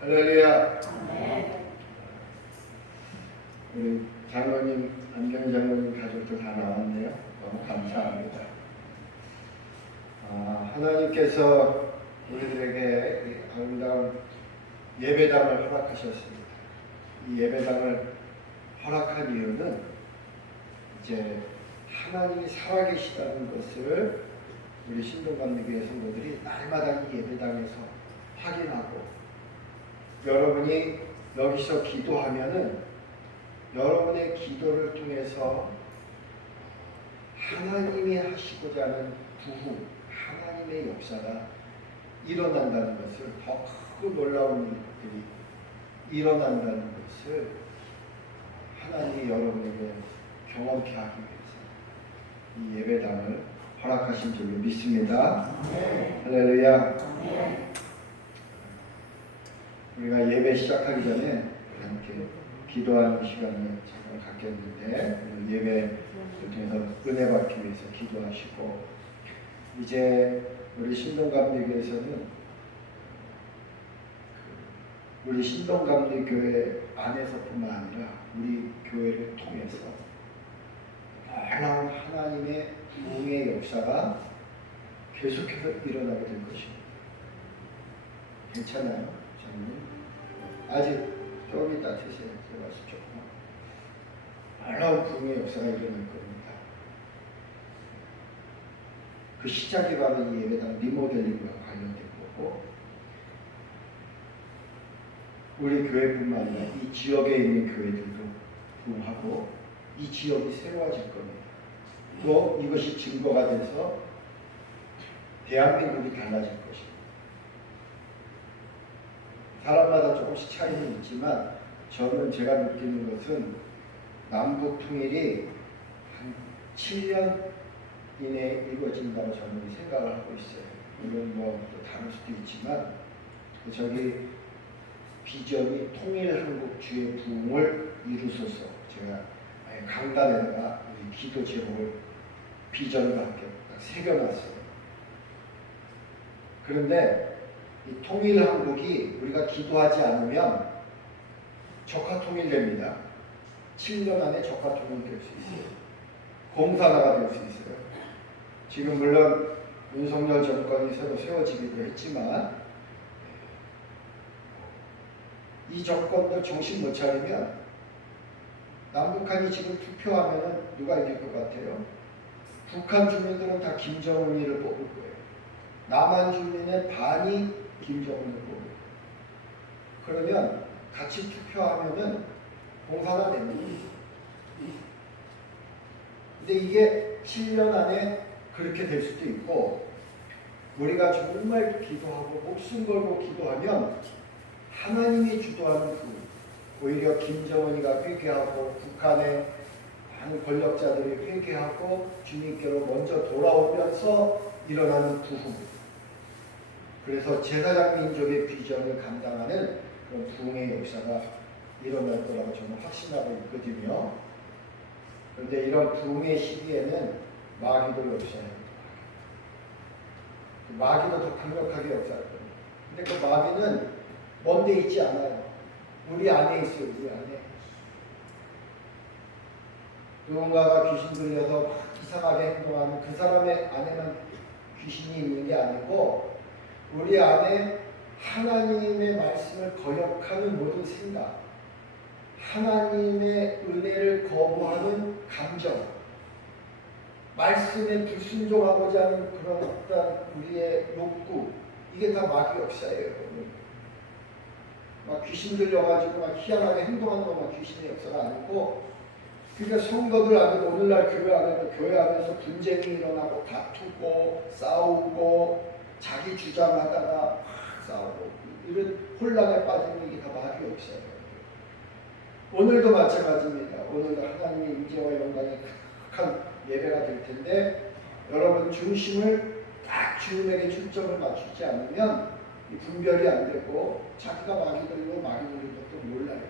할렐루야. 우리 장로님, 안경 장로님 가족들 다 나왔네요. 너무 감사합니다. 하나님께서 우리들에게 아름다운 예배당을 허락하셨습니다. 이 예배당을 허락한 이유는 이제 하나님이 살아계시다는 것을 우리 신동감리교회 성도들이 날마다 이 예배당에서 확인하고, 여러분이 여기서 기도하면은 여러분의 기도를 통해서 하나님이 하시고자 하는 부흥, 하나님의 역사가 일어난다는 것을, 더 크고 놀라운 일들이 일어난다는 것을 하나님이 여러분에게 경험케 하기 위해서 이 예배당을 허락하신 줄로 믿습니다. 할렐루야. 우리가 예배 시작하기 전에 함께 기도하는 시간을 잠깐 갖겠는데, 예배를 통해서 은혜 받기 위해서 기도하시고, 이제 우리 신동감리교회에서는 우리 신동감리교회 안에서뿐만 아니라 우리 교회를 통해서 놀라운 하나님의 부흥의 역사가 계속해서 일어나게 될 것입니다. 괜찮아요? 저는 아직 좀 이따 드세요. 제가 조금 놀라운 부흥의 역사가 일어날 겁니다. 그 시작이 바로 이 예배당 리모델링과 관련된 거고, 우리 교회뿐만 아니라 이 지역에 있는 교회들도 부흥하고 이 지역이 새로워질 겁니다. 또 이것이 증거가 돼서 대한민국이 달라질 것입니다. 사람마다 조금씩 차이는 있지만 저는 제가 느끼는 것은 남북 통일이 한 7년 이내에 이루어진다고 저는 생각을 하고 있어요. 물론 뭐 또 다를 수도 있지만, 저기 비전이 통일한국주의 부흥을 이루소서, 제가 강단에다가 우리 기도 제목을 비전과 함께 딱 새겨놨어요. 그런데 이 통일한국이 우리가 기도하지 않으면 적화통일됩니다. 7년 안에 적화통일될 수 있어요. 공산화가 될 수 있어요. 지금 물론 윤석열 정권이 새로 세워지기도 했지만, 이 정권도 정신 못 차리면 남북한이 지금 투표하면 누가 이길 것 같아요? 북한 주민들은 다 김정은이를 뽑을 거예요. 남한 주민의 반이 김정은을 뽑을 거예요. 그러면 같이 투표하면은 공산화 됩니다. 근데 이게 7년 안에 그렇게 될 수도 있고, 우리가 정말 기도하고 목숨 걸고 기도하면 하나님이 주도하는 오히려 김정은이가 회개하고 북한의 많은 권력자들이 회개하고 주님께로 먼저 돌아오면서 일어나는 부흥, 그래서 제사장 민족의 비전을 감당하는 그런 부흥의 역사가 일어날 거라고 저는 확신하고 있거든요. 그런데 이런 부흥의 시기에는 마귀도 역사해요. 마귀도 더 강력하게 역사할 겁니다. 근데 그 마귀는 먼데 있지 않아요. 우리 안에 있어요. 우리 안에. 누군가가 귀신 들려서 막 이상하게 행동하는 그 사람의 안에는 귀신이 있는 게 아니고, 우리 안에 하나님의 말씀을 거역하는 모든 생각, 하나님의 은혜를 거부하는 감정, 말씀에 불순종하고자 하는 그런 어떤 우리의 욕구, 이게 다 마귀 역사예요. 막 귀신 들려가지고 막 희한하게 행동하는 것만 귀신의 역사가 아니고, 그러니까 성도들 안에 오늘날 교회 안에서 분쟁이 일어나고 다투고 싸우고 자기 주장하다가 막 싸우고 이런 혼란에 빠지는 게 다 마귀 역사예요. 오늘도 마찬가지입니다. 오늘도 하나님의 임재와 영광이 가득한 예배가 될 텐데 여러분 중심을 딱 주님에게 초점을 맞추지 않으면 이 분별이 안 되고 자기가 마귀 들고 마귀 들리는 것도 몰라요.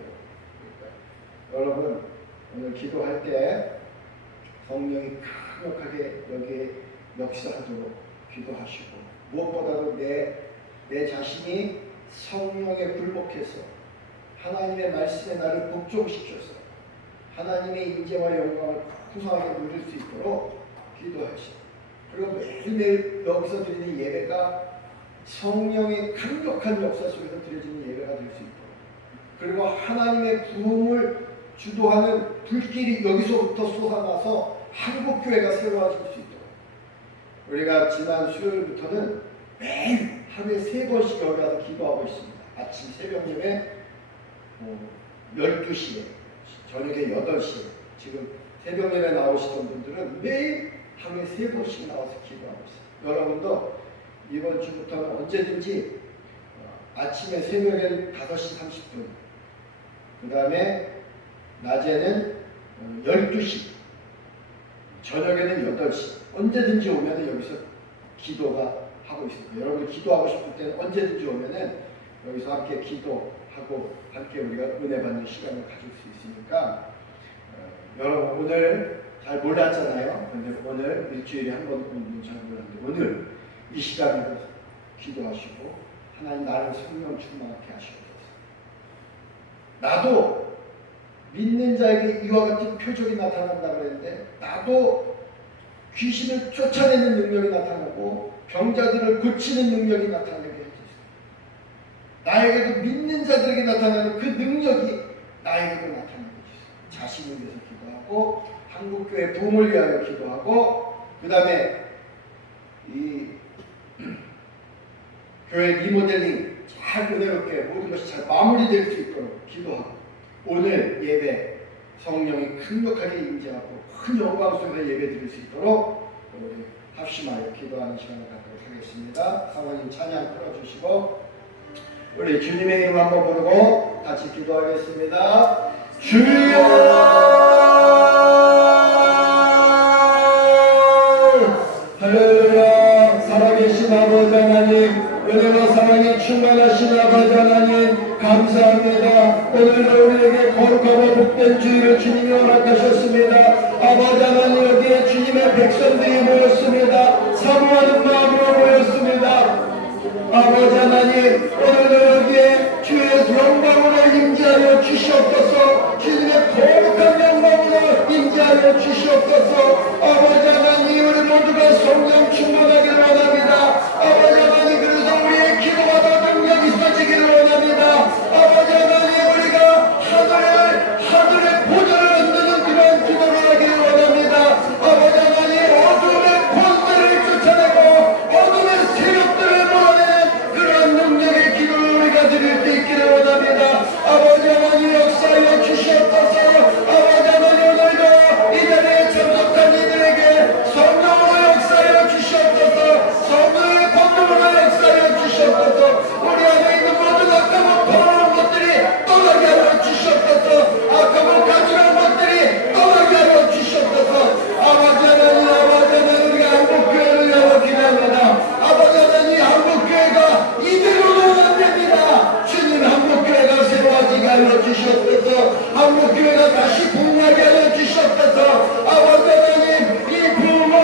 그러니까 여러분 오늘 기도할 때 성령이 강력하게 여기에 역사하도록 기도하시고 무엇보다도 내 자신이 성령에 굴복해서 하나님의 말씀에 나를 복종시켜서 하나님의 인재와 영광을 풍성하게 누릴 수 있도록 기도하시고 그리고 매일매일 여기서 드리는 예배가 성령의 강력한 역사 속에서 드려지는 예배가 될 수 있도록 그리고 하나님의 부흥을 주도하는 불길이 여기서부터 솟아나서 한국교회가 새로워질 수 있도록 우리가 지난 수요일부터는 매일 하루에 3번씩 여기 가서 기도하고 있습니다. 아침 새벽 예배 12시에 저녁에 8시에 지금 새벽 예배 나오시던 분들은 매일 하루에 3번씩 나와서 기도하고 있어요. 여러분도 이번 주부터는 언제든지 아침에 새벽에 5시 30분 그 다음에 낮에는 12시 저녁에는 8시 언제든지 오면 여기서 기도가 하고 있습니다. 여러분이 기도하고 싶을 때는 언제든지 오면은 여기서 함께 기도하고 함께 우리가 은혜 받는 시간을 가질 수 있으니까 여러분 오늘 잘 몰랐잖아요. 그런데 오늘 일주일에 한 번 오는 잘 몰랐는데 오늘 이 시간에 기도하시고 하나님 나를 성령 충만하게 하시옵소서. 나도 믿는 자에게 이와 같은 표적이 나타난다 그랬는데 나도 귀신을 쫓아내는 능력이 나타나고 병자들을 고치는 능력이 나타나게 해주세요. 나에게도 믿는 자들에게 나타나는 그 능력이 나에게도 나타나게 해주세요. 자신을 위해서 기도하고 한국교회 부흥을 위하여 기도하고 그 다음에 이 교회 리모델링 잘 은혜롭게 모든 것이 잘 마무리될 수 있도록 기도하고 오늘 예배 성령이 강력하게 임재하고 큰 영광 속에서 예배 드릴 수 있도록 우리 합심하여 기도하는 시간을 갖도록 하겠습니다. 사모님 찬양 풀어주시고 우리 주님의 이름 한번 부르고 같이 기도하겠습니다. 주여 할렐루야. 살아계신 아버지 하나님 은혜와 사랑이 충만하신 아버지 하나님 감사합니다. 오늘도 우리에게 거룩하고 복된 주일을 주님이 허락하셨습니다. 아버지 하나님 여기에 주님의 백성들이 모였습니다. 사모하는 마음으로 모였습니다. 아버지 하나님 오늘도 여기에 주의 영광으로 임재하여 주시옵소서. 주님의 거룩한 영광으로 임재하여 주시옵소서. 아버지 하나님 우리 모두가 성령 충만하기를 원합니다. 아버지 하나님 그래서 우리의 기도가 더 능력 있어지기를 원합니다. 아버지 하나님 우리가 하늘의 보좌를 얻는 그런 기도를 하기를 원합니다. 아버지 하나님 어둠의 권세를 쫓아내고 어둠의 세력들을 몰아내는 그런 능력의 기도를 우리가 드릴 수 있기를 원합니다. 아버지 하나님 역사하여 주시옵소서. 아버지 하나님 오늘도 이 자리에 참석한 이들에게 성령으로 역사하여 주시옵소서. 성령의 권능으로 역사하여 주시옵소서. 우리 안에 있는 모든 악하고 더러운 것들이 떠나게 하여 주시옵소서. 악하고 가증한 것들이 떠나게 하여 주시옵소서. 아버지 하나님 우리가 한국교회를 위하여 기도합니다. 아버지 하나님 한국교회가 이대로는 안 됩니다. 주님 한국교회가 새로워지게 하여 주시옵소서. 한국교회가 다시 부흥하게 하여 주시옵소서. 아버지 하나님 이 부흥은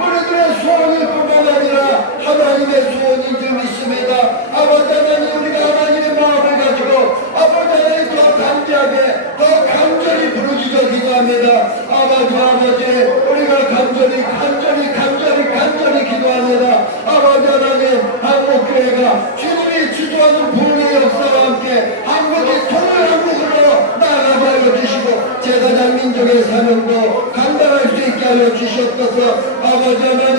우리들의 소원일 뿐만 아니라 하나님의 소원인 줄 믿습니다. 아버지 하나님 우리가 하나님의 마음을 가지고 아버지 하나님 더 담대하게 더 간절히 부르짖어 기도합니다. 아버지 우리가 간절히 기도합니다. 아버지 하나님 한국교회가 주님이 주도하는 부흥의 역사와 함께 한국이 통일한국으로 나아가게 주시고 제사장 민족의 사명도 감당할 수 있게 하여 주시옵소서. 아버지 하나님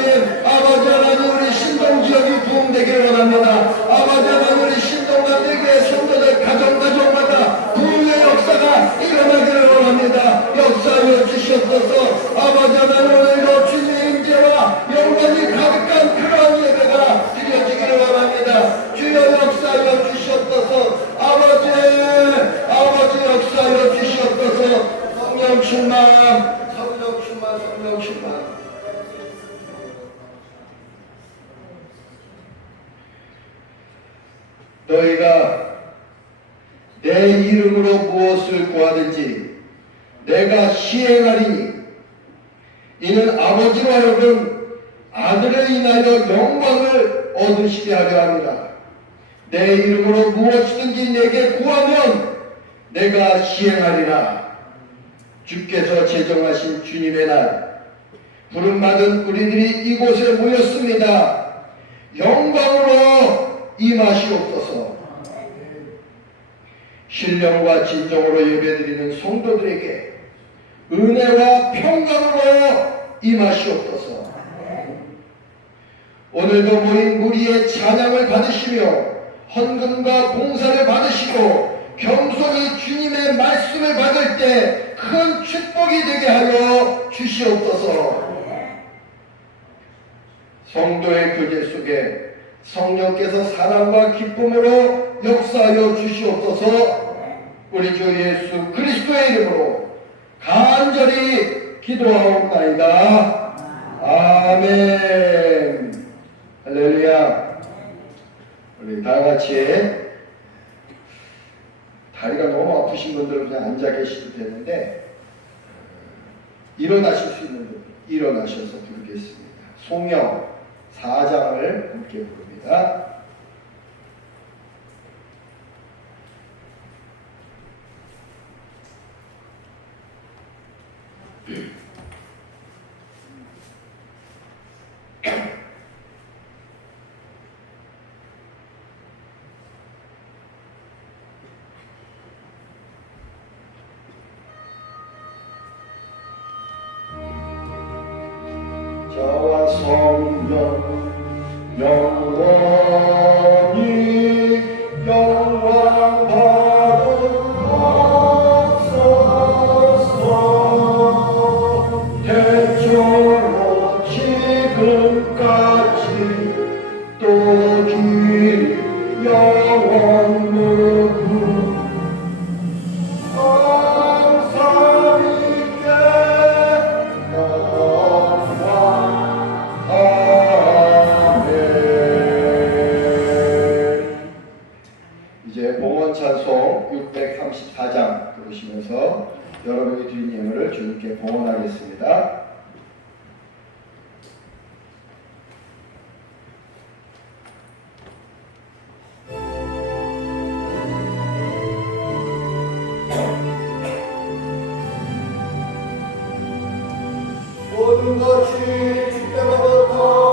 우리 신동지역이 부흥되기를 원합니다. 아버지 하나님 우리 신동관대교회 성도들 가정마다 부흥의 역사가 일어나기를 원합니다. 역사하여 주시옵소서. 아버지 하나님 오늘도 주님의 임재와 영광이 가득한 그러한 예배가 드려지기를 원합니다. 주여 역사하여 주시옵소서. 아버지 역사하여 주시옵소서. 성령 충만 너희가 내 이름으로 무엇을 구하든지 내가 시행하리니 이는 아버지로 하여금 아들을 인하여 영광을 얻으시게 하려 함이라. 내 이름으로 무엇이든지 내게 구하면 내가 시행하리라. 주께서 제정하신 주님의 날 부름받은 우리들이 이곳에 모였습니다. 영광으로 임하시옵소서. 신령과 진정으로 예배드리는 성도들에게 은혜와 평강으로 임하시옵소서. 오늘도 모인 무리의 찬양을 받으시며 헌금과 봉사를 받으시고 겸손히 주님의 말씀을 받을 때 큰 축복이 되게 하여 주시옵소서. 성도의 교제 속에 성령께서 사랑과 기쁨으로 역사하여 주시옵소서. 우리 주 예수 그리스도의 이름으로 간절히 기도하옵나이다. 아멘. 할렐루야. 우리 다같이 다리가 너무 아프신 분들은 그냥 앉아 계셔도 되는데 일어나실 수 있는 분 일어나셔서 부르겠습니다. 송영 4장을 함께 부릅니다. 저와 성령 영원히 영광 받으옵소서. 대초로 지금까지 또 길 영원 무궁 찬송 634장 부르시면서 여러분이 드린 예물을 주님께 봉헌하겠습니다. 모든 것이 주께로부터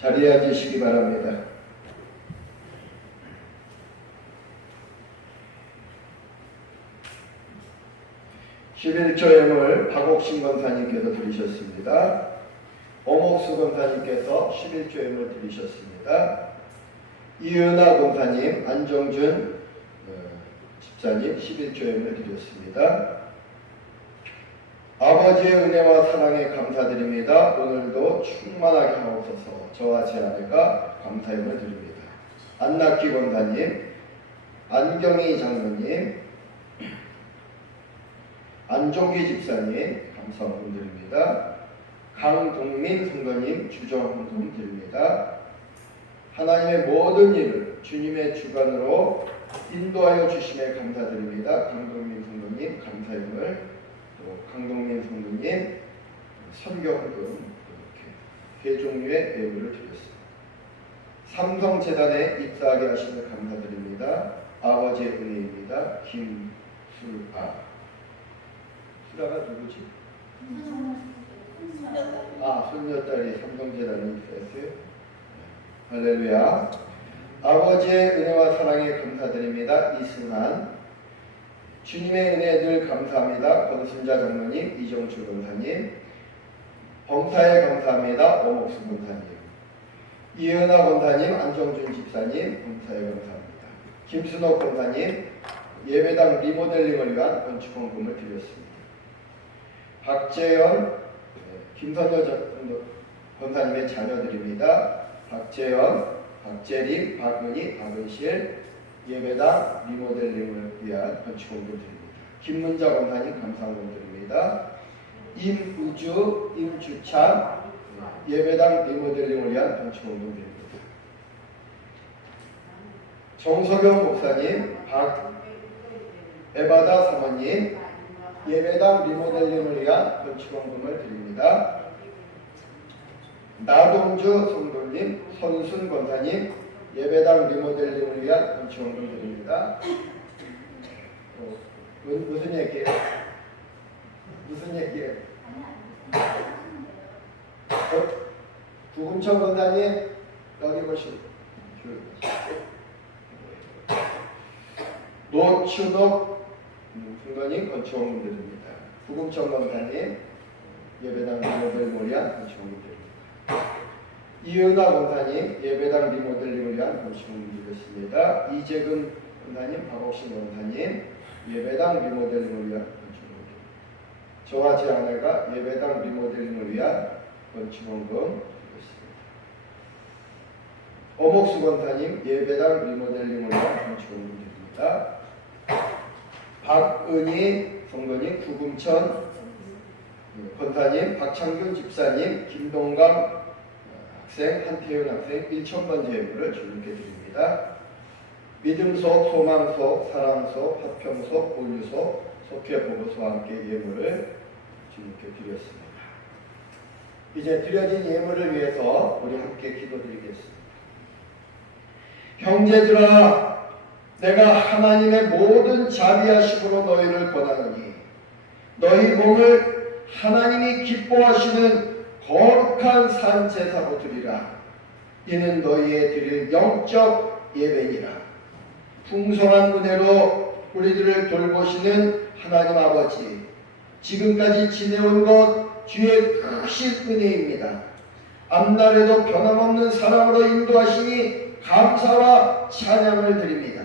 자리에 앉으시기 바랍니다. (11조) 예물 박옥신 권사님께서 드리셨습니다. 어목수 권사님께서 (11조) 예물 드리셨습니다. 이은하 권사님, 안정준 집사님 (11조) 예물 드렸습니다. 아버지의 은혜와 사랑에 감사드립니다. 오늘도 충만하게 하옵소서. 저와 제 아내가 감사함을 드립니다. 안낙기 권사님, 안경희 장로님, 안종기 집사님 감사함을 드립니다. 강동민 성도님 주정헌금 드립니다. 하나님의 모든 일을 주님의 주관으로 인도하여 주심에 감사드립니다. 강동민 성도님 감사함을, 또 강동민 성도님 선교헌금 이렇게 세 종류의 예물을 드렸습니다. 삼성재단에 입사하게 하심을 감사드립니다. 아버지의 은혜입니다. 김술아. 수라가 누구지? 손녀딸이 삼성재단에 입사했어요. 할렐루야. 아버지의 은혜와 사랑에 감사드립니다. 이승환. 주님의 은혜에 늘 감사합니다. 권순자 장로님, 이정출 권사님. 범사에 감사합니다. 어목수 권사님. 이은하 권사님, 안정준 집사님, 범사에 감사합니다. 김순옥 권사님 예배당 리모델링을 위한 건축헌금을 드렸습니다. 박재현, 김선여 권사님의 자녀들입니다. 박재현, 박재림, 박은희, 박은실 예배당 리모델링을 위한 건축헌금 드립니다. 김문자 권사님 감사헌금 드립니다. 임우주, 임주찬 예배당 리모델링을 위한 건축헌금 드립니다. 정석영 목사님, 박에바다 사모님 예배당 리모델링을 위한 건축헌금을 드립니다. 나동주 성도님, 손순 권사님 예배당 리모델링을 위한 건축헌금 드립니다. 무슨 얘기예요? 무슨 얘기예요? 구금천 권사님 여기 보시고 노춘옥 성도님 건축헌금 드립니다. 구금천 권사님 예배당 리모델링을 위한 건축헌금 드립니다. 이은하 권사님 예배당 리모델링을 위한 건축헌금 드렸습니다. 이재금 권사님, 박옥신 권사님 예배당 리모델링을 위한 건축헌금 드립니다. 저와 제 아내가 예배당 리모델링을 위한 건축헌금 드렸습니다. 어목수 권사님 예배당 리모델링을 위한 건축헌금 드립니다. 박은희 성도님, 구금천 권사님, 박창균 집사님, 김동강 학생, 한태윤 학생 1,000번 예물을 주님께 드립니다. 믿음속, 소망속, 사랑속, 화평속, 온유속, 속회보고서와 함께 예물을 주님께 드렸습니다. 이제 드려진 예물을 위해서 우리 함께 기도드리겠습니다. 형제들아, 내가 하나님의 모든 자비하심으로 너희를 권하노니 너희 몸을 하나님이 기뻐하시는 거룩한 산제사로 드리라. 이는 너희의 드릴 영적 예배니라. 풍성한 은혜로 우리들을 돌보시는 하나님 아버지, 지금까지 지내온 것 주의 크신 은혜입니다. 앞날에도 변함없는 사랑으로 인도하시니 감사와 찬양을 드립니다.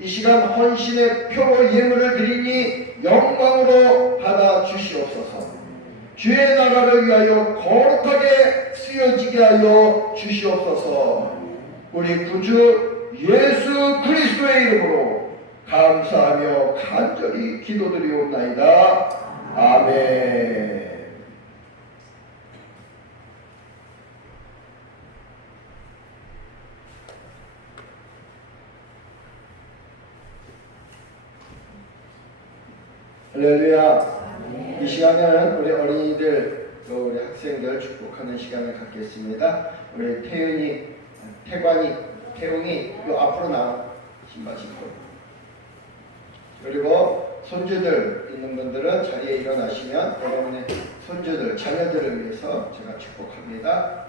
이 시간 헌신의 표로 예물을 드리니 영광으로 받아 주시옵소서. 주의 나라를 위하여 거룩하게 쓰여지게 하여 주시옵소서. 우리 구주 예수 그리스도의 이름으로 감사하며 간절히 기도드리옵나이다. 아멘. 할렐루야. 이 시간에는 우리 어린이들 또 우리 학생들 축복하는 시간을 갖겠습니다. 우리 태웅이 요 앞으로 나와 신발 신고. 그리고 손주들 있는 분들은 자리에 일어나시면 여러분의 손주들, 자녀들을 위해서 제가 축복합니다.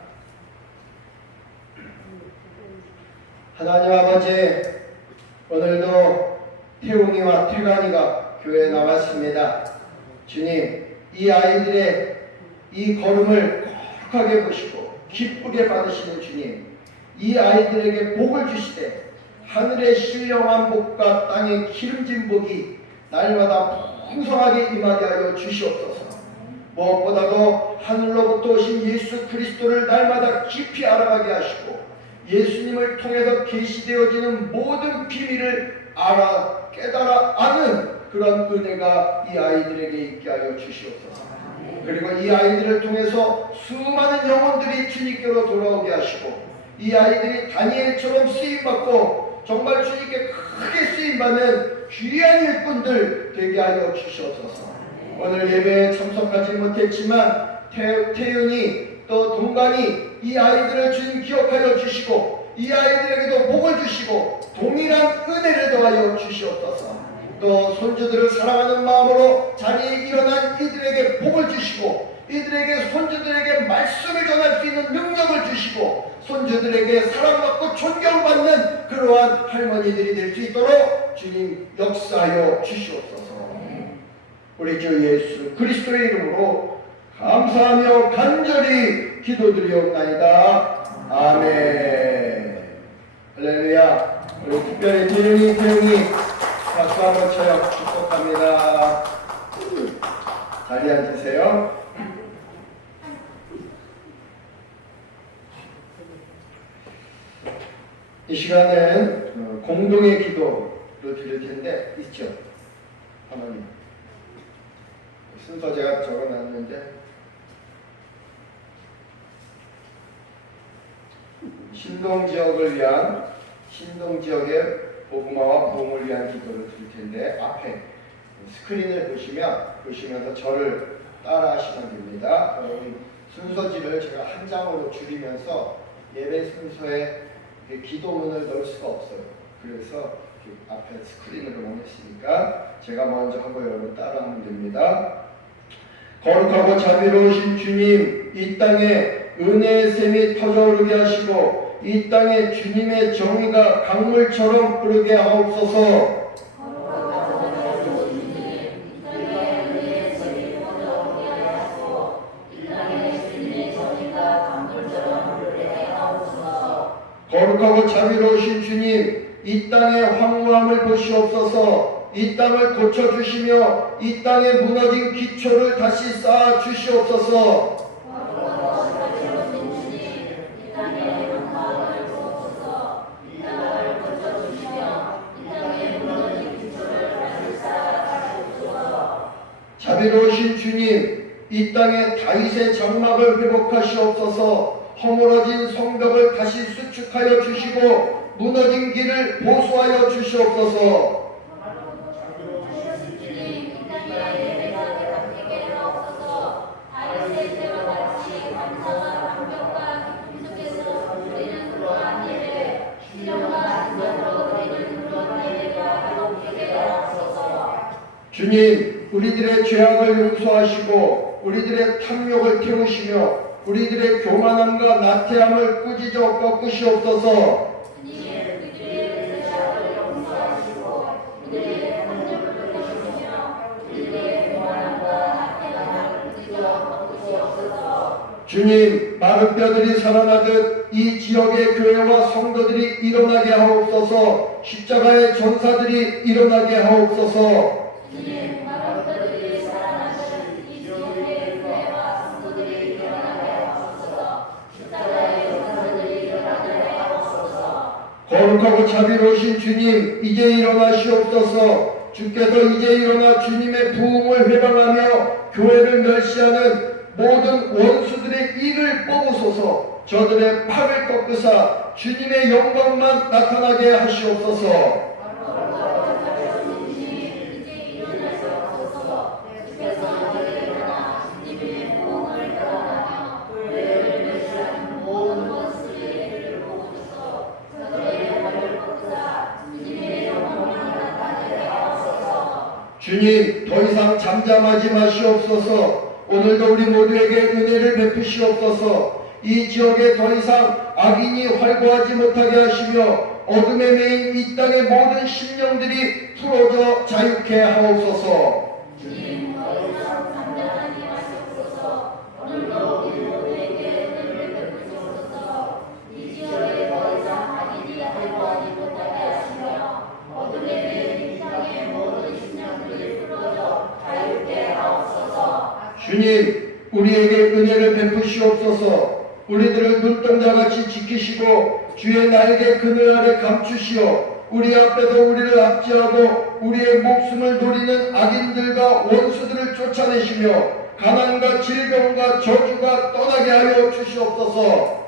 하나님 아버지, 오늘도 태웅이와 태관이가 교회에 나왔습니다. 주님, 이 아이들의 이 걸음을 거룩하게 보시고 기쁘게 받으시는 주님, 이 아이들에게 복을 주시되 하늘의 신령한 복과 땅의 기름진 복이 날마다 풍성하게 임하게 하여 주시옵소서. 무엇보다도 하늘로부터 오신 예수 그리스도를 날마다 깊이 알아가게 하시고 예수님을 통해서 계시되어지는 모든 비밀을 알아 깨달아 아는 그런 은혜가 이 아이들에게 있게 하여 주시옵소서. 그리고 이 아이들을 통해서 수많은 영혼들이 주님께로 돌아오게 하시고 이 아이들이 다니엘처럼 쓰임받고 정말 주님께 크게 쓰임받는 귀한 일꾼들 되게 하여 주시옵소서. 오늘 예배에 참석하지 못했지만 태윤이 또 동간이 이 아이들을 주님 기억하여 주시고 이 아이들에게도 복을 주시고 동일한 은혜를 더하여 주시옵소서. 또 손주들을 사랑하는 마음으로 자리에 일어난 이들에게 복을 주시고 이들에게 손주들에게 말씀을 전할 수 있는 능력을 주시고 손주들에게 사랑받고 존경받는 그러한 할머니들이 될 수 있도록 주님 역사하여 주시옵소서. 우리 주 예수 그리스도의 이름으로 감사하며 간절히 기도드리옵나이다. 아멘. 할렐루야. 우리 특별히 태용이 박수 한번 쳐요. 축복합니다. 자리 앉으세요. 이 시간은 공동의 기도를 드릴 텐데 있죠? 하나님 순서 제가 적어놨는데 신동지역의 복음화와 부흥을 위한 기도를 드릴 텐데 앞에 스크린을 보시면서 저를 따라 하시면 됩니다. 순서지를 제가 한 장으로 줄이면서 예배 순서에 기도문을 넣을 수가 없어요. 그래서 앞에 스크린으로만 했으니까 제가 먼저 하고 여러분 따라하면 됩니다. 거룩하고 자비로우신 주님, 이 땅에 은혜의 샘이 터져오르게 하시고 이 땅에 주님의 정의가 강물처럼 흐르게 하옵소서. 거룩하고 자비로우신 주님, 이 땅의 황무함을 보시옵소서. 이 땅을 고쳐주시며 이 땅에 무너진 기초를 다시 쌓아 주시옵소서. 자비로우신 주님, 이 땅에 다윗의 장막을 회복하시옵소서. 허물어진 성벽을 다시 수축하여 주시고 무너진 길을 보수하여 주시옵소서. 주님, 우리들의 죄악을 용서하시고 우리들의 탐욕을 태우시며 우리들의 교만함과 나태함을 꾸짖어 꺾으시옵소서. 주님, 마른 뼈들이 살아나듯 이 지역의 교회와 성도들이 일어나게 하옵소서. 십자가의 전사들이 일어나게 하옵소서. 거룩하고 자비로우신 주님, 이제 일어나시옵소서. 주께서 이제 일어나 주님의 부흥을 회방하며 교회를 멸시하는 모든 원수들의 이를 뽑으소서. 저들의 팔을 꺾으사 주님의 영광만 나타나게 하시옵소서. 주님, 더 이상 잠잠하지 마시옵소서. 오늘도 우리 모두에게 은혜를 베푸시옵소서. 이 지역에 더 이상 악인이 활보하지 못하게 하시며 어둠에 매인 이 땅의 모든 심령들이 풀어져 자유케 하옵소서. 주님, 더 이상 잠잠하지 마시옵소서. 오늘도 우리 모두에게 은혜를 베푸시옵소서. 이 지역에 더 이상 악인이 활보하지 못하게 하시며 어둠에 매인 이 땅의 모든 심령들이 풀어져 자유케 하옵소서. 주님, 우리에게 은혜를 베푸시옵소서. 우리들을 눈동자같이 지키시고 주의 날개 그늘 아래 감추시어 우리 앞에서 우리를 압제하고 우리의 목숨을 노리는 악인들과 원수들을 쫓아내시며 가난과 질병과 저주가 떠나게 하여 주시옵소서.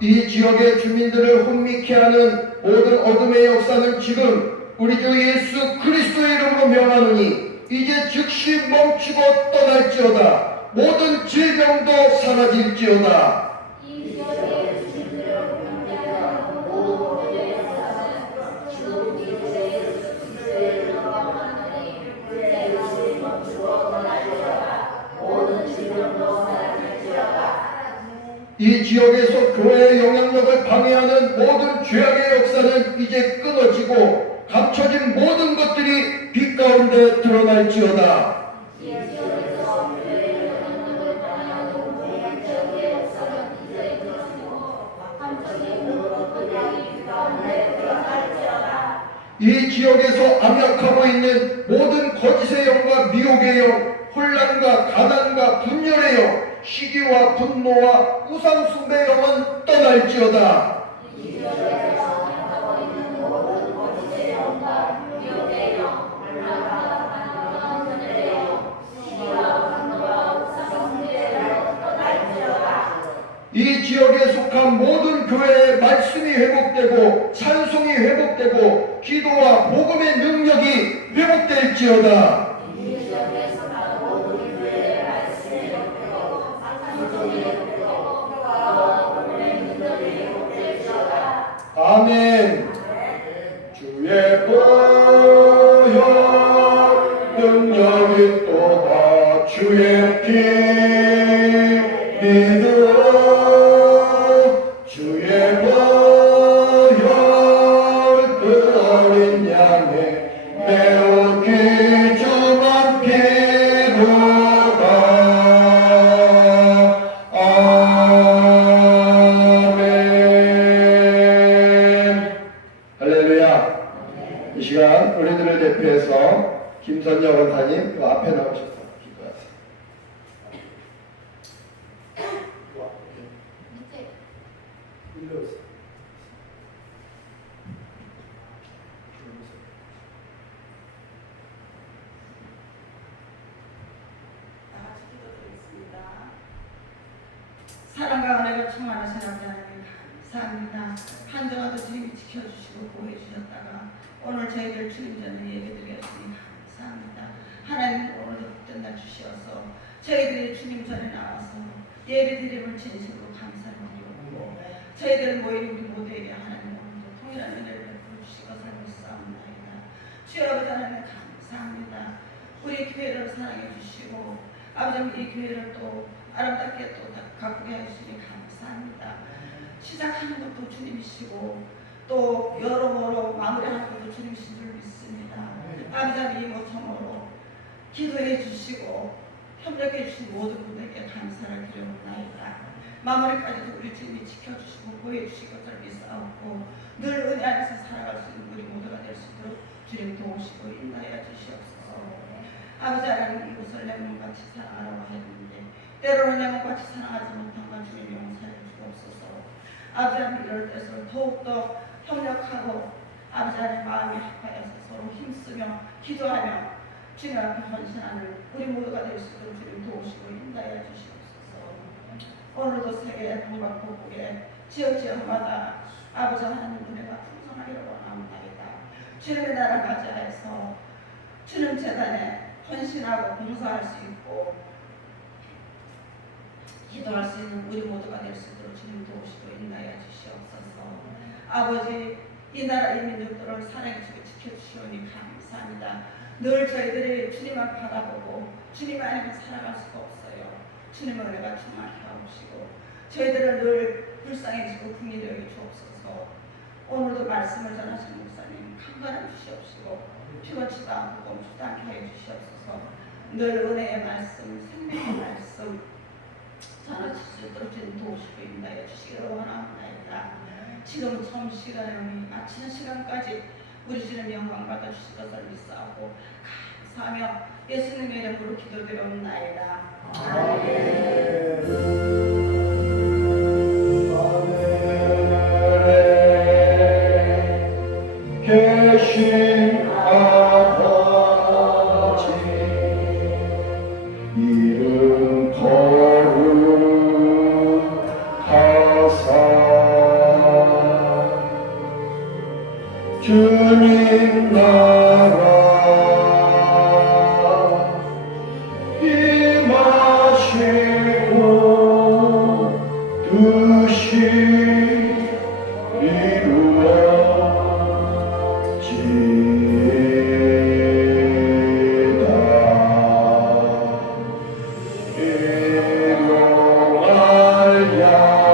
이 지역의 주민들을 혼미케 하는 모든 어둠의 역사는 지금 우리 주 예수 그리스도의 이름으로 명하노니 이제 즉시 멈추고 떠날지어다. 모든 질병도 사라질지어다. 이 지역의 주민들을 혼미케 하는 모든 어둠의 역사는 지금 우리 주 예수 그리스도의 이름으로 명하노니 이제 즉시 멈추고 떠날지어다. 모든 질병도 사라질지어다. 이 지역에서 교회의 영향력을 방해하는 모든 죄악의 역사는 이제 끊어지고 감춰진 모든 것들이 빛 가운데 드러날지어다. 이 지역에서 암약하고 있는 모든 거짓의 영과 미혹의 영, 혼란과 가난과 분열의 영, 시기와 분노와 우상 숭배 영은 떠날지어다. 이 지역에 속한 모든 교회의 말씀이 회복되고 찬송이 회복되고 기도와 복음의 능력이 회복될지어다. 아멘. 주의 보혈 능력이 또다 주의 피 믿어 주의 보혈 그 어린 양의 매우 귀중한 피로다. 아멘. 할렐루야. 이 시간 우리들을 대표해서 김선영 원사님 그 앞에 나오셔서 기도하세요. 일로 오세요. 다 같이 기도드리겠습니다. 사랑과 은혜가 충만하신 아버지 하나님 감사합니다. 한 주간도 주님이 지켜주시고 보호해주셨다가 오늘 저희들 주님 전에 예배드렸으니 감사합니다. 하나님 오늘도 복된 날 주시어서 저희들이 주님 전에 나와서 예배드림을 진심으로 감사를 드리고 저희들 모인 우리 모두에게 하나님 오늘도 통일한 은혜를 베풀어 주실 것을 믿사옵나이다. 주여 아버지 하나님 감사합니다. 우리 교회를 사랑해 주시고 아버지 이 교회를 또 아름답게 또 가꾸게 해주시니 감사합니다. 시작하는 것도 주님이시고 또 여러모로 마무리하는 것도 주님이신 줄 믿습니다. 아버지 이 모처모로 기도해 주시고 협력해 주신 모든 분들께 감사를 드려옵나이다. 마무리까지도 우리 주님이 지켜주시고 보호해 주실 것을 믿사옵고 늘 은혜 안에서 살아갈 수 있는 우리 모두가 될 수 있도록 주님 도우시고 인도하여 주시옵소서. 아버지 하나님 이곳을 내 몸같이 사랑하라고 하였는데 때로는 내 몸같이 사랑하지 못한 건 주님 용서해 주옵소서. 아버지 하나님 이럴 때서 더욱더 협력하고 아버지 하나님 마음이 합하여서 서로 힘쓰며 기도하며 주님 앞에 헌신하는 우리 모두가 될 수 있도록 주님 도우시고 인도하여 주시옵소서. 오늘도 세계 방방곡곡에 지역마다 아버지 하나님 은혜가 풍성하기를 원합니다. 주님의 나라를 맞이하여서 주님 재단에 헌신하고 봉사할 수 있고 기도할 수 있는 우리 모두가 될 수 있도록 주님 도우시고 인도하여 주시옵소서. 아버지 이 나라 이 민족들을 사랑해주고 지켜주시오니 감사합니다. 늘 저희들이 주님 앞 바라보고 주님 아니면 살아갈 수가 없어요. 주님의 은혜가 충만하게 하옵시고 저희들을 늘 불쌍해지고 긍휼히 여겨 주옵소서. 오늘도 말씀을 전하시는 목사님 강건함 주시옵시고 피곤치도 않고 멈추지 않게 하여 주시옵소서. 늘 은혜의 말씀 생명의 말씀 전하실 수 있도록 주님 도우시고 인도하여 주시기를 원합니다. 지금 처음 시간에 마치는 시간까지 우리 주님 영광 받아 주실 것을 믿사오고 감사하며 예수님의 이름으로 기도드리옵나이다. 계신 아버지 이름 거룩하사 주님 나라 임하시고 뜻이 이루어지다. 일용할 양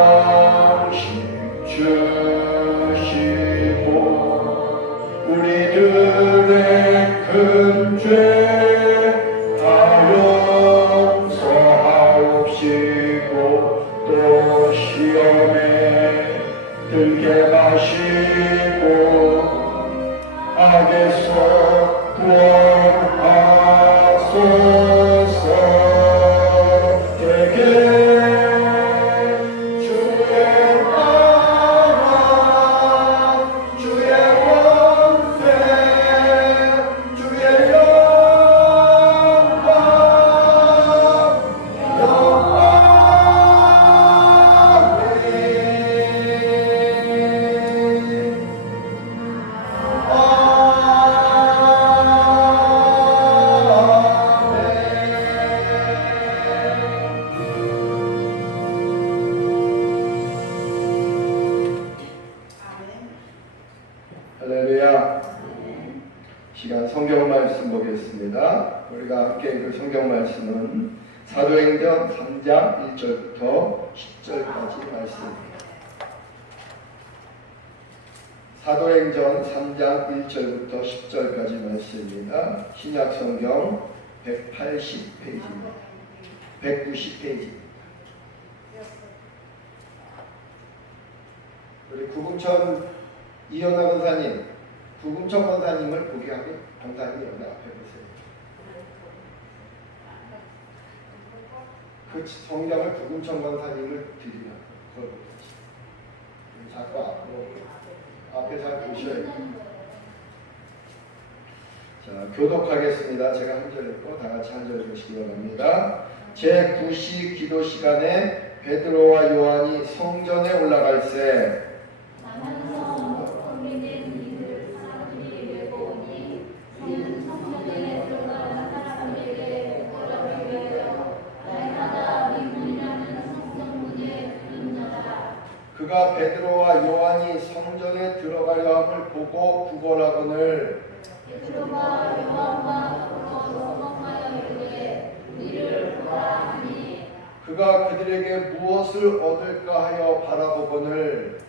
우리가 함께 읽을 성경 말씀은 사도행전 3장 1절부터 10절까지 말씀입니다. 사도행전 3장 1절부터 10절까지 말씀입니다. 신약 성경 180페이지입니다. 190페이지입니다. 우리 구금천 이현아 권사님, 구금천 권사님을 보게 하게 권사님 여기 앞에 보세요. 그 성경을 구금천 권사님을 드리라고 그걸 보겠지. 자꾸 앞에 잘 보셔야 돼요. 자, 교독하겠습니다. 제가 한 절 읽고 다 같이 한 절 읽으시기 바랍니다. 제9시 기도 시간에 베드로와 요한이 성전에 올라갈새 그가 베드로와 요한이 성전에 들어가려 함을 보고 구걸하거늘 베드로가 요한과 더불어 도망하여 이르되 우리를 보라 하니 그가 그들에게 무엇을 얻을까 하여 바라보거늘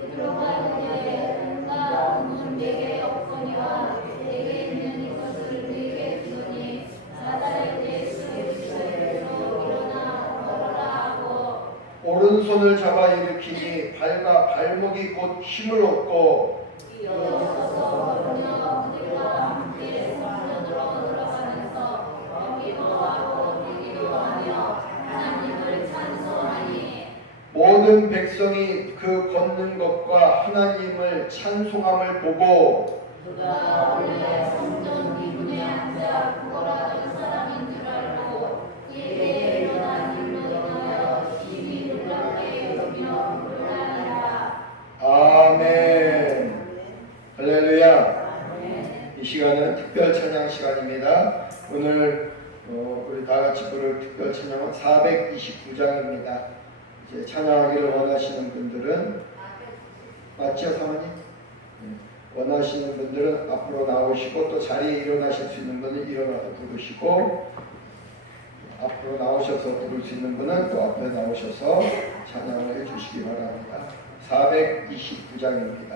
베드로가 이르되 은과 금은 내게 없거니와 내게 있는 이것을 너희에게 주노니 사자에 예수 그리스도로 일어나 걸어라 하고 오른손을 잡아 일으키니 발과 발목이 곧 힘을 얻고 일어서서 걸으며 그들과 함께 성전으로 들어가면서 기도하고 기도하며 하나님을 찬송하니 모든 백성이 그 걷는 것과 하나님을 찬송함을 보고 그가 원래 성전 기문에 앉아 구걸하던 사람인 줄 알고 예배에 일어나 일로 인하여 심히 놀랍게 여기며 놀라니라. 아멘. 할렐루야. 이 시간은 특별 찬양 시간입니다. 오늘 우리 다 같이 부를 특별 찬양은 429장입니다. 이제 찬양하기를 원하시는 분들은 맞죠, 사모님? 원하시는 분들은 앞으로 나오시고 또 자리에 일어나실 수 있는 분은 일어나서 부르시고 앞으로 나오셔서 부를 수 있는 분은 또 앞에 나오셔서 찬양을 해주시기 바랍니다. 429장입니다.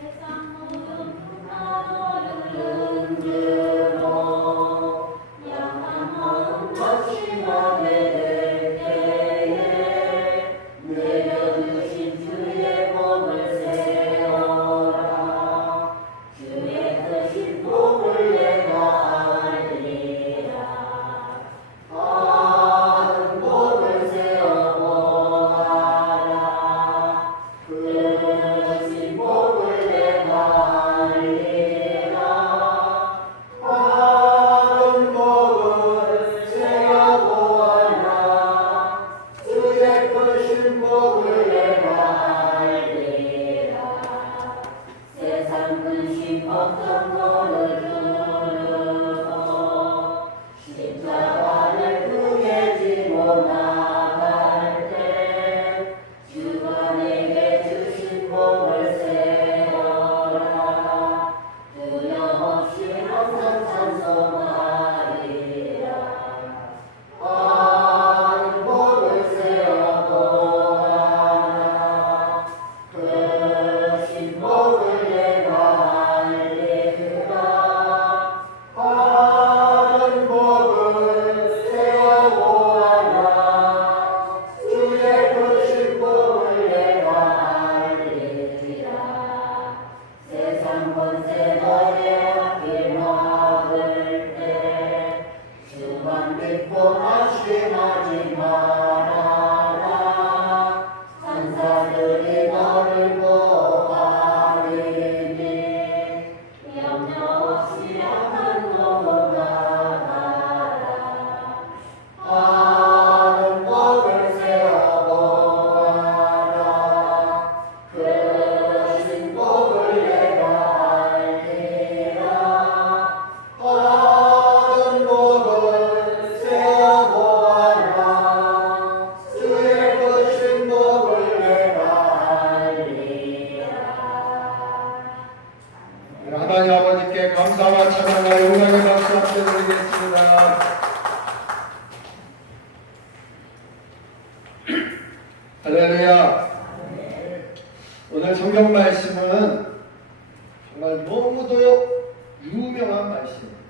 세상 모든 풍파를 흔들어 양한 마음 낙심하게 될 때에 내려주신 주의 법을 세워라. 주의 크신 복을 내가 알리라. 바른 법을 세워보아라. 크신 복을 내가 알리라. 바른 법을 세워보아라. 주의 크신 복을 내가 알리라. 세상 근심 걱정 거를 두르고 십자가를 구해지 못나갈 때 주가 내게 주신 복을 세워라. 두려움없이 항상 찬송하리라. 바른 복을 세워보아라. 크신 복을 내가 알리라. 바른 복을 세워보아라. 주의 크신 복을 내가 알리라. 세상 권세 너의 앞길 막을 때 주만 믿고 안심하지 말아라. 천사들이 너를 보아리니 염려 없이 약한 몸을 나가라. 바른 법을 세워보아라. 크신 복을 내가 하나님 아버지께 감사와 찬양과 영광의 박수 함께 드리겠습니다. 할렐루야. 오늘 성경 말씀은 정말 너무도 유명한 말씀입니다.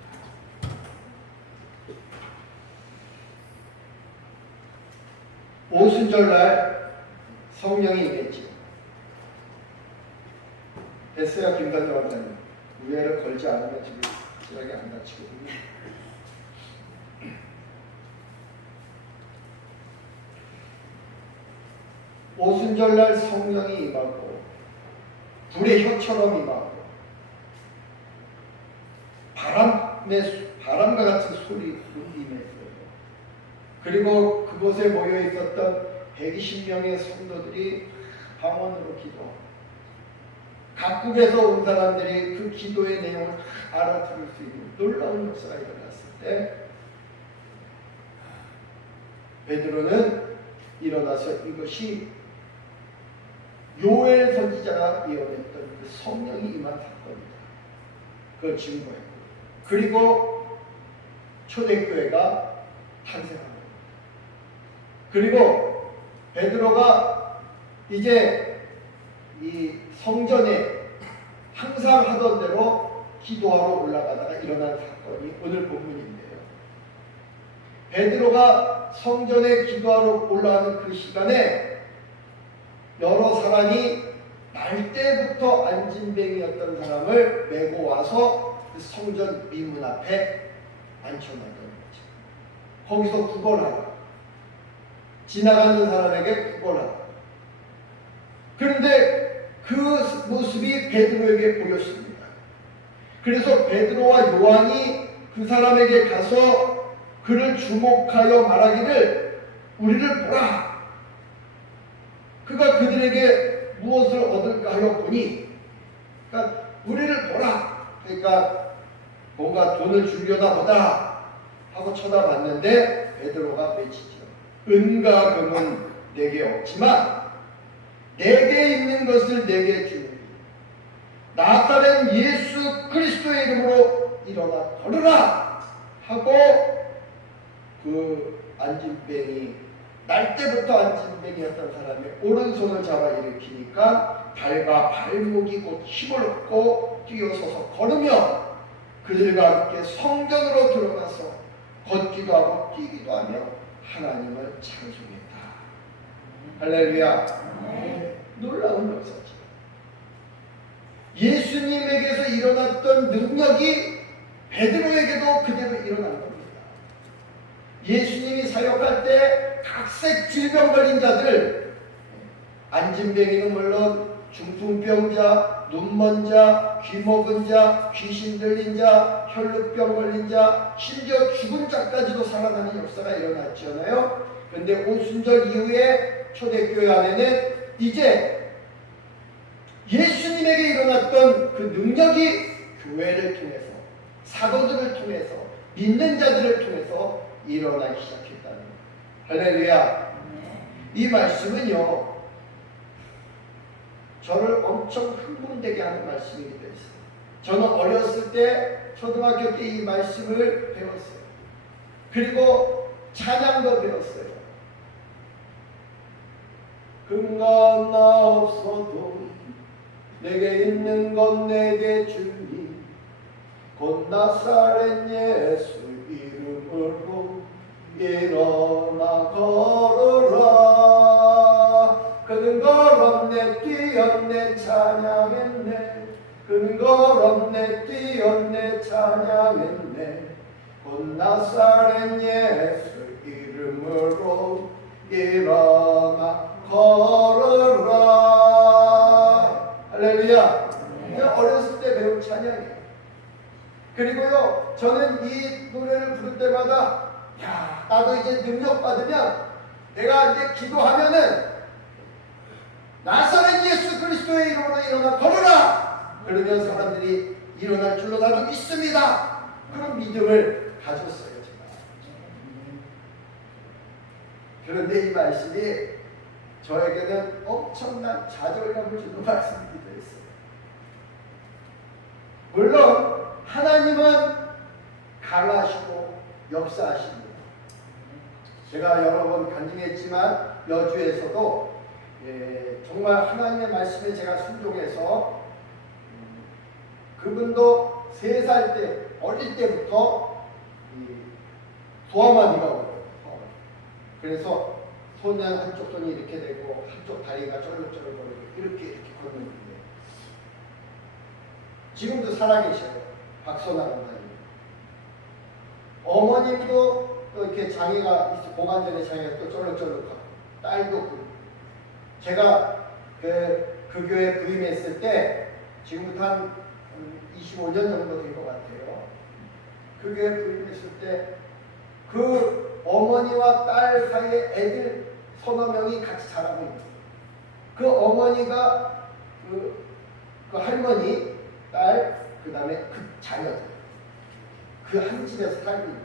오순절날 성령이 임했죠. 됐어요, 김단주 원장님. 우회를 걸지 않으면 지금 확실하게 안 다치거든요. 오순절날 성령이 임하고 불의 혀처럼 임하고 바람과 같은 소리로 임했어요. 그리고 그곳에 모여 있었던 120명의 성도들이 방언으로 기도하고 각국에서 온 사람들이 그 기도의 내용을 알아들을 수 있는 놀라운 역사가 일어났을 때 베드로는 일어나서 이것이 요엘 선지자가 예언했던 그 성령이 임한 사건이다. 그걸 증거했고 그리고 초대교회가 탄생한 겁니다. 그리고 베드로가 이제 이 성전에 항상 하던 대로 기도하러 올라가다가 일어난 사건이 오늘 본문인데요. 베드로가 성전에 기도하러 올라가는 그 시간에 여러 사람이 날 때부터 안진뱅이였던 사람을 메고 와서 그 성전 미문 앞에 앉혀놨던 거죠. 거기서 구걸하라. 지나가는 사람에게 구걸하라. 그런데 그 모습이 베드로에게 보였습니다. 그래서 베드로와 요한이 그 사람에게 가서 그를 주목하여 말하기를 우리를 보라. 그가 그들에게 무엇을 얻을까 하여 보니 그러니까 우리를 보라. 그러니까 뭔가 돈을 주려다 보다 하고 쳐다봤는데 베드로가 외치죠. 은과 금은 내게 없지만 내게 있는 것을 내게 주니 나사렛 예수 그리스도의 이름으로 일어나 걸으라 하고 그 안진뱅이 날 때부터 안진뱅이였던 사람의 오른손을 잡아 일으키니까 발과 발목이 곧 힘을 얻고 뛰어서서 걸으며 그들과 함께 성전으로 들어가서 걷기도 하고 뛰기도 하며 하나님을 찬송했다. 할렐루야. 놀라운 역사죠. 예수님에게서 일어났던 능력이 베드로에게도 그대로 일어난 겁니다. 예수님이 사역할 때 각색 질병 걸린 자들, 안진뱅이는 물론 중풍병자, 눈먼 자, 귀 먹은 자, 귀신 들린 자, 혈루병 걸린 자, 심지어 죽은 자까지도 살아나는 역사가 일어났잖아요. 그런데 오순절 이후에 초대교회 안에는 이제 예수님에게 일어났던 그 능력이 교회를 통해서, 사도들을 통해서, 믿는 자들을 통해서 일어나기 시작했다는 거예요. 할렐루야. 이 말씀은요, 저를 엄청 흥분되게 하는 말씀이기도 했어요. 저는 어렸을 때 초등학교 때 이 말씀을 배웠어요. 그리고 찬양도 배웠어요. 금과 나 없어도 내게 있는 건 내게 주니 곧 나사렛 예수 이름으로 일어나 걸으라. 그는 걸었네 뛰었네 찬양했네. 그는 걸었네 뛰었네 찬양했네. 곧 나사렛 예수 이름으로 일어나 걸으라. 할렐루야. 어렸을 때 배운 찬양이에요. 그리고요, 저는 이 노래를 부를 때마다 야, 나도 이제 능력 받으면 내가 이제 기도하면은 나사렛 예수 그리스도의 이름으로 일어나 걸으라. 그러면 사람들이 일어날 줄로 나도 믿습니다. 그런 믿음을 가졌어요, 제가. 그런데 이 말씀이 저에게는 엄청난 좌절감을 주는 말씀이기도 했어요. 물론 하나님은 강하시고 역사하십니다. 제가 여러 번 간증했지만 여주에서도 정말 하나님의 말씀에 제가 순종해서 그분도 3살 때 어릴 때부터 소아마비가 오고 그래서 손은 한쪽 손이 이렇게 되고 한쪽 다리가 쩔룩쩔룩거리고 이렇게 걷는데 지금도 살아계셔요. 박선아 원사님. 어머님도 또 이렇게 장애가 있어 고관절의 장애가 또 쩔룩쩔룩하고 딸도 그 제가 그 교회 부임했을 때 지금부터 한 25년 정도 된 것 같아요. 그 교회 부임했을 때 그 어머니와 딸 사이에 애들 서너 명이 같이 자라고 있어요. 그 어머니가 그 할머니, 딸, 그 다음에 그 자녀들 그 한 집에서 살고 있는.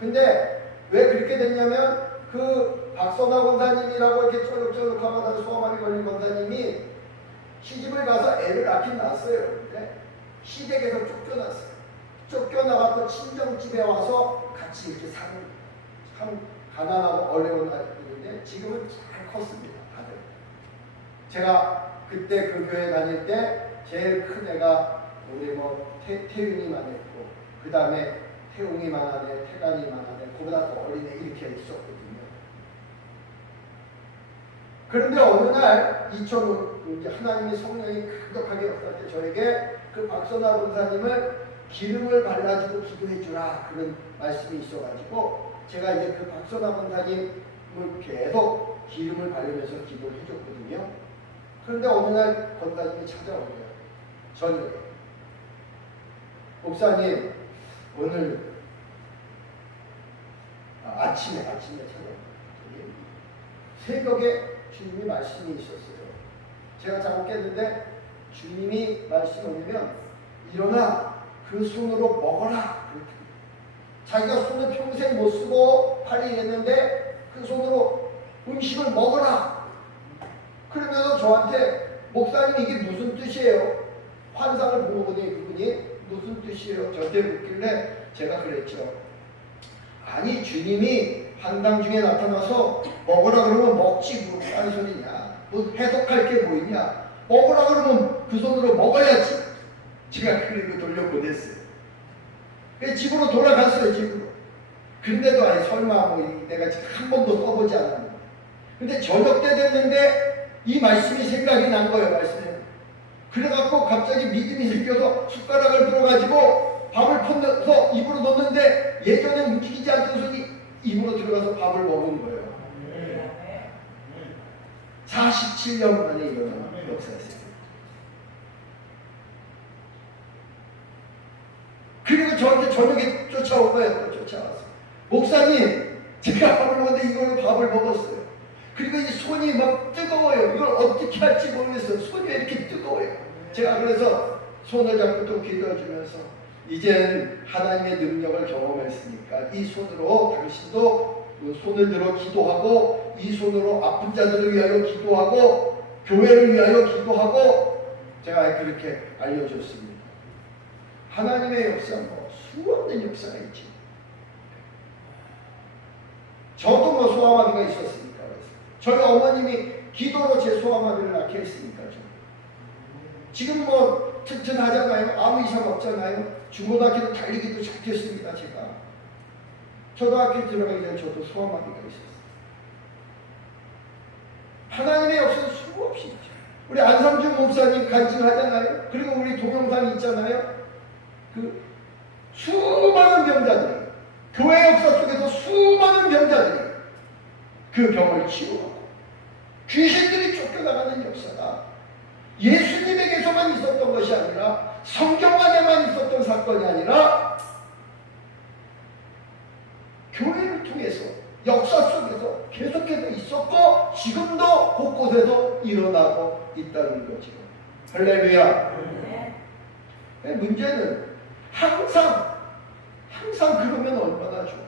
근데 왜 그렇게 됐냐면 그 박선아 권사님이라고 이렇게 쫄룩쫄룩하고 다 소아마비 걸린 권사님이 시집을 가서 애를 낳긴 낳았어요. 근데 시댁에서 쫓겨났어요. 쫓겨나가서 친정집에 와서 같이 이렇게 사는 참 가난하고 어려운 아이들인데 지금은 잘 컸습니다. 다들. 제가 그때 그 교회 다닐 때 제일 큰 애가 우리 태윤이만 했고 그 다음에 태웅이만 하네, 태관이만 하네, 그보다 더 어린 애 이렇게 있었거든요. 그런데 어느 날 2005 하나님의 성령이 강력하게 역사할 때 저에게 그 박선아 권사님을 기름을 발라주고 기도해 주라 그런 말씀이 있어가지고 제가 이제 그 박선아 권사님을 계속 기름을 바르면서 기도를 해줬거든요. 그런데 어느 날 권사님이 찾아온 거예요. 저녁에 목사님 오늘 아침에 찾아왔어요. 새벽에 주님이 말씀이 있었어요. 제가 자고 깼는데 주님이 말씀이 오면 일어나 그 손으로 먹어라. 그렇게. 자기가 손을 평생 못 쓰고 팔이 이랬는데 그 손으로 음식을 먹어라. 그러면서 저한테 목사님 이게 무슨 뜻이에요? 환상을 보더니 그분이 무슨 뜻이에요? 저한테 묻길래 제가 그랬죠. 아니 주님이 환상 중에 나타나서 먹으라 그러면 먹지 뭐 하는 소리냐. 뭐 해석할 게 뭐 있냐. 먹으라 그러면 그 손으로 먹어야지. 제가 그리고 돌려보냈어요. 집으로 돌아갔어요. 집으로. 근데도 아니 설마 뭐 내가 한 번도 써보지 않았는데. 근데 저녁 때 됐는데 이 말씀이 생각이 난 거예요. 말씀이. 그래갖고 갑자기 믿음이 생겨서 숟가락을 들어가지고 밥을 퍼서 입으로 넣는데 예전에 움직이지 않던 손이 입으로 들어가서 밥을 먹은 거예요. 47년 만에 일어난 역사였어요. 그리고 저한테 저녁에 쫓아온 거예요. 또 쫓아왔어요. 목사님, 제가 밥을 먹는데 이걸로 밥을 먹었어요. 그리고 이 손이 막 뜨거워요. 이걸 어떻게 할지 모르겠어요. 손이 왜 이렇게 뜨거워요. 제가 그래서 손을 잡고 또 기도해주면서 이젠 하나님의 능력을 경험했으니까 이 손으로 당신도 손을 들어 기도하고 이 손으로 아픈 자들을 위하여 기도하고 교회를 위하여 기도하고 제가 그렇게 알려줬습니다. 하나님의 역사는 수없는 역사가 있지. 저도 소아마비가 있었으니까 그랬어요. 저희 어머님이 기도로 제 소아마비를 낫게 했으니까요. 지금 튼튼하잖아요. 아무 이상 없잖아요. 중고등학교도 달리기도 잘했습니다. 제가 초등학교 들어가기 전에 저도 소아마비가 있었어요. 하나님의 역사는 수없이 있죠. 우리 안상준 목사님 간증하잖아요. 그리고 우리 동영상이 있잖아요. 그 수많은 병자들이 교회 역사 속에서 수많은 병자들이 그 병을 치유하고 귀신들이 쫓겨나가는 역사가 예수님에게서만 있었던 것이 아니라 성경 안에만 있었던 사건이 아니라 교회를 통해서 역사 속에서 계속해서 있었고 지금도 곳곳에서 일어나고 있다는 거죠. 할렐루야. 문제는 항상 그러면 얼마나 좋아.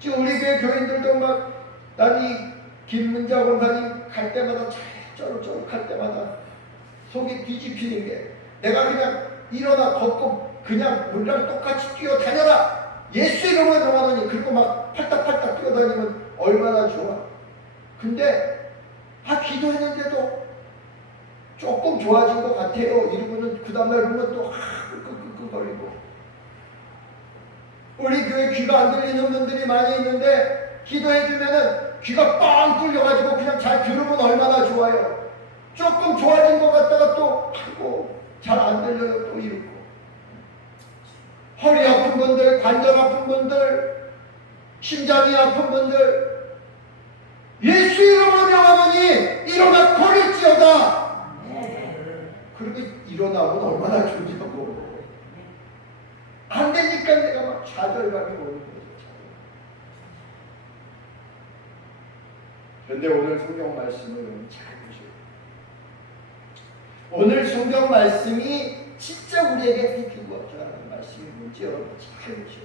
지금 우리 교회 교인들도 막 나니 김문자 권사님 갈 때마다 쩌룩쩌룩 할 때마다 속이 뒤집히는 게 내가 그냥 일어나 걷고 그냥 우리랑 똑같이 뛰어다녀라. 예수 이름으로 명하노니. 그리고 막 팔딱팔딱 뛰어다니면 얼마나 좋아. 근데 기도했는데도 조금 좋아진 것 같아요. 이러고는 그 다음날 보면 또 끄끄끄끄거리고. 우리 교회 귀가 안 들리는 분들이 많이 있는데 기도해주면은 귀가 뻥 뚫려가지고 그냥 잘 들으면 얼마나 좋아요. 조금 좋아진 것 같다가 또 잘 안 들려요. 또 이러고. 허리 아픈 분들, 관절 아픈 분들, 심장이 아픈 분들, 예수 이름으로 명하노니 일어나 걸을지어다. 그리고 일어나면 얼마나 좋냐고. 안 되니까 내가 막 좌절감이 오는 거죠. 그런데 오늘 성경 말씀을 잘 보세요. 오늘 성경 말씀이 진짜 우리에게 해주고자 하는 말씀이 뭔지 여러분 잘 보세요.